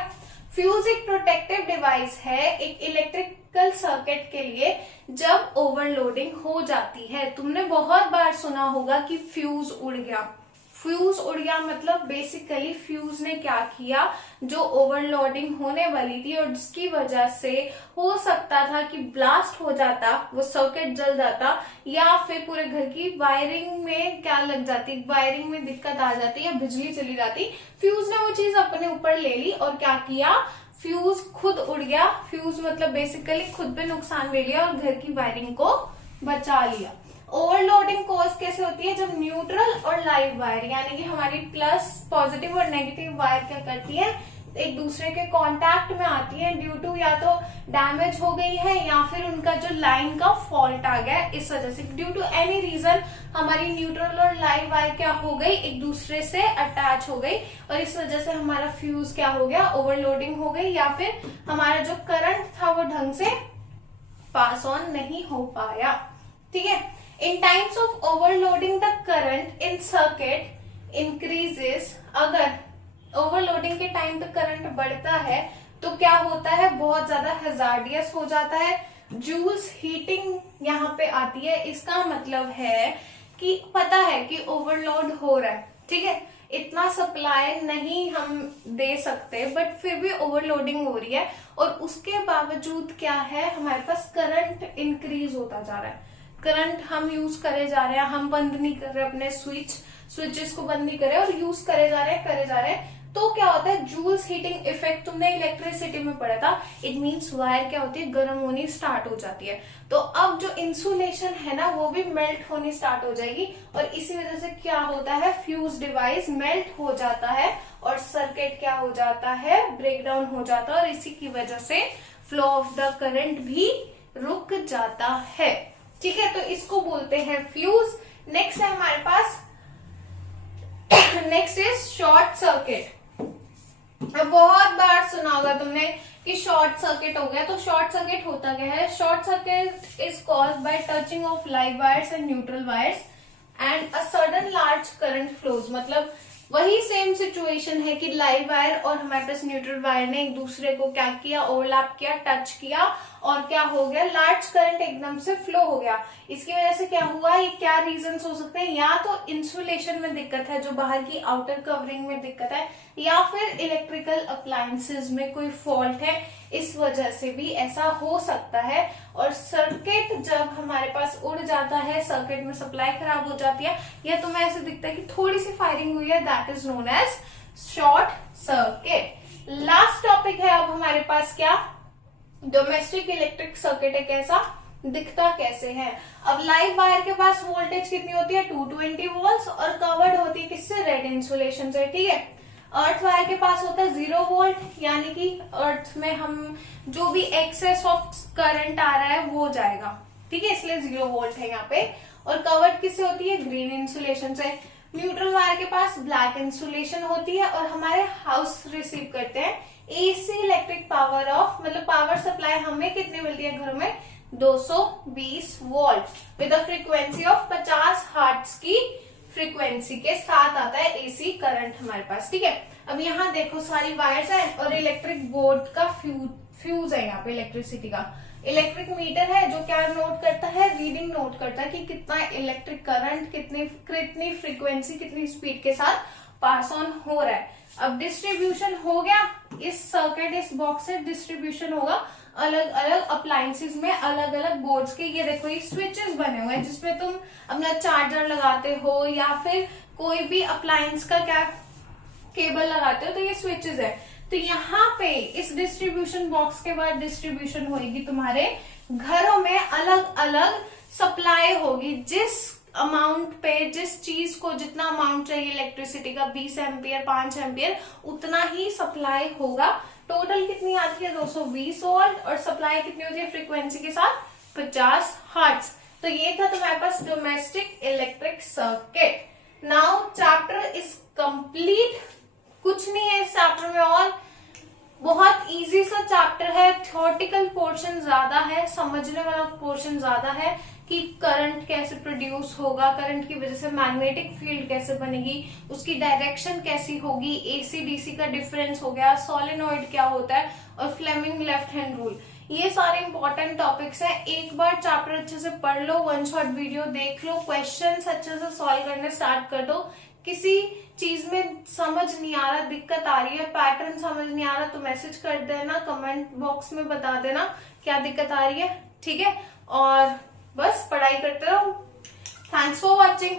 फ्यूज एक प्रोटेक्टिव डिवाइस है एक इलेक्ट्रिकल सर्किट के लिए जब ओवरलोडिंग हो जाती है। तुमने बहुत बार सुना होगा कि फ्यूज उड़ गया। फ्यूज उड़ गया मतलब बेसिकली फ्यूज ने क्या किया, जो ओवरलोडिंग होने वाली थी और जिसकी वजह से हो सकता था कि ब्लास्ट हो जाता, वो सर्किट जल जाता, या फिर पूरे घर की वायरिंग में क्या लग जाती, वायरिंग में दिक्कत आ जाती या बिजली चली जाती। फ्यूज ने वो चीज अपने ऊपर ले ली और क्या किया, फ्यूज खुद उड़ गया। फ्यूज मतलब बेसिकली खुद पे नुकसान ले लिया और घर की वायरिंग को बचा लिया। ओवरलोडिंग कॉज कैसे होती है, जब न्यूट्रल और लाइव वायर यानी कि हमारी प्लस पॉजिटिव और नेगेटिव वायर क्या करती है, एक दूसरे के कांटेक्ट में आती है ड्यू टू या तो डैमेज हो गई है या फिर उनका जो लाइन का फॉल्ट आ गया, इस वजह से ड्यू टू एनी रीजन हमारी न्यूट्रल और लाइव वायर क्या हो गई, एक दूसरे से अटैच हो गई और इस वजह से हमारा फ्यूज क्या हो गया, ओवरलोडिंग हो गई, या फिर हमारा जो करंट था वो ढंग से पास ऑन नहीं हो पाया, ठीक है। In times of overloading, the current in circuit increases। अगर ओवरलोडिंग के टाइम पे करंट बढ़ता है तो क्या होता है, बहुत ज्यादा हैजार्डियस हो जाता है, जूल्स हीटिंग यहाँ पे आती है। इसका मतलब है कि पता है कि ओवरलोड हो रहा है, ठीक है, इतना सप्लाई नहीं हम दे सकते, बट फिर भी ओवरलोडिंग हो रही है और उसके बावजूद क्या है, हमारे पास करंट इंक्रीज होता जा रहा है। करंट हम यूज करे जा रहे हैं, हम बंद नहीं कर रहे अपने स्विचेस को बंद नहीं कर रहे और यूज करे जा रहे हैं तो क्या होता है, जूल्स हीटिंग इफेक्ट तुमने इलेक्ट्रिसिटी में पढ़ा था। इट मीन्स वायर क्या होती है, गर्म होनी स्टार्ट हो जाती है। तो अब जो इंसुलेशन है ना वो भी मेल्ट होनी स्टार्ट हो जाएगी, और इसी वजह से क्या होता है, फ्यूज डिवाइस मेल्ट हो जाता है और सर्किट क्या हो जाता है, ब्रेक डाउन हो जाता है, और इसी की वजह से फ्लो ऑफ द करंट भी रुक जाता है। ठीक है, तो इसको बोलते हैं फ्यूज। नेक्स्ट है हमारे पास, नेक्स्ट इज शॉर्ट सर्किट। अब बहुत बार सुना होगा तुमने कि शॉर्ट सर्किट हो गया। तो शॉर्ट सर्किट होता क्या है, short circuit is caused by touching of live wires and neutral wires and a sudden large current flows. मतलब वही सेम सिचुएशन है कि लाइव वायर और हमारे पास न्यूट्रल वायर ने एक दूसरे को क्या किया, ओवरलैप किया, टच किया, और क्या हो गया, लार्ज करंट एकदम से फ्लो हो गया। इसकी वजह से क्या हुआ, ये क्या रीजंस हो सकते हैं, या तो इंसुलेशन में दिक्कत है, जो बाहर की आउटर कवरिंग में दिक्कत है, या फिर इलेक्ट्रिकल अप्लायंसेस में कोई फॉल्ट है, इस वजह से भी ऐसा हो सकता है। और सर्किट जब हमारे पास उड़ जाता है, सर्किट में सप्लाई खराब हो जाती है, या तुम्हें ऐसे दिखता है कि थोड़ी सी फायरिंग हुई है, that is known as short circuit. Last topic है अब हमारे पास क्या, डोमेस्टिक इलेक्ट्रिक सर्किट है, कैसा दिखता कैसे है। अब लाइव वायर के पास वोल्टेज कितनी होती है, 220 वोल्ट, और कवर्ड होती है किससे, रेड इंसुलेशन से। ठीक है, अर्थ वायर के पास होता है 0 वोल्ट, यानी कि अर्थ में हम जो भी एक्सेस ऑफ करंट आ रहा है वो जाएगा। ठीक है, इसलिए 0 वोल्ट है यहाँ पे। और कवर्ड किससे होती है, ग्रीन इंसुलेशन से। न्यूट्रल वायर के पास ब्लैक इंसुलेशन होती है, और हमारे हाउस रिसीव करते हैं एसी इलेक्ट्रिक पावर ऑफ, मतलब पावर सप्लाई हमें कितनी मिलती है घरों में, 220 volt with a frequency of 50 hertz की फ्रीक्वेंसी के साथ आता है एसी करंट हमारे पास। ठीक है, अब यहाँ देखो सारी वायर्स हैं और इलेक्ट्रिक बोर्ड का फ्यूज है यहाँ पे इलेक्ट्रिसिटी का। इलेक्ट्रिक मीटर है जो क्या नोट करता है, रीडिंग नोट करता है कि कितना इलेक्ट्रिक करंट कितनी फ्रीक्वेंसी कितनी स्पीड के साथ पास ऑन हो रहा है। अब डिस्ट्रीब्यूशन हो गया, इस सर्किट इस बॉक्स से डिस्ट्रीब्यूशन होगा अलग अलग अप्लायंसेस में, अलग अलग बोर्ड्स के। ये देखो ये स्विचेस बने हुए हैं जिसमें तुम अपना चार्जर लगाते हो या फिर कोई भी अप्लायंस का क्या केबल लगाते हो, तो ये स्विचेस है। तो यहाँ पे इस डिस्ट्रीब्यूशन बॉक्स के बाद डिस्ट्रीब्यूशन होगी तुम्हारे घरों में, अलग अलग सप्लाई होगी, जिस अमाउंट पे, जिस चीज को जितना अमाउंट चाहिए इलेक्ट्रिसिटी का, 20 एम्पियर 5 एम्पियर, उतना ही सप्लाई होगा। टोटल कितनी आती है, 220 वोल्ट, और सप्लाई कितनी होती है फ्रीक्वेंसी के साथ, 50 हर्ट्ज। तो ये था तुम्हारे पास domestic electric circuit. Now chapter is complete. कुछ नहीं है इस चैप्टर में, और बहुत इजी सा चैप्टर है। थ्योरेटिकल पोर्शन ज्यादा है, समझने वाला पोर्शन ज्यादा है कि करंट कैसे प्रोड्यूस होगा, करंट की वजह से मैग्नेटिक फील्ड कैसे बनेगी, उसकी डायरेक्शन कैसी होगी, एसी डीसी का डिफरेंस हो गया, सोलेनॉइड क्या होता है, और फ्लेमिंग लेफ्ट हैंड रूल। ये सारे इंपॉर्टेंट टॉपिक्स हैं। एक बार चैप्टर अच्छे से पढ़ लो, वन शॉट वीडियो देख लो, क्वेश्चंस अच्छे से सॉल्व करने स्टार्ट कर दो। किसी चीज में समझ नहीं आ रहा, दिक्कत आ रही है, पैटर्न समझ नहीं आ रहा, तो मैसेज कर देना, कमेंट बॉक्स में बता देना क्या दिक्कत आ रही है। ठीक है, और बस पढ़ाई करते रहो। Thanks for watching.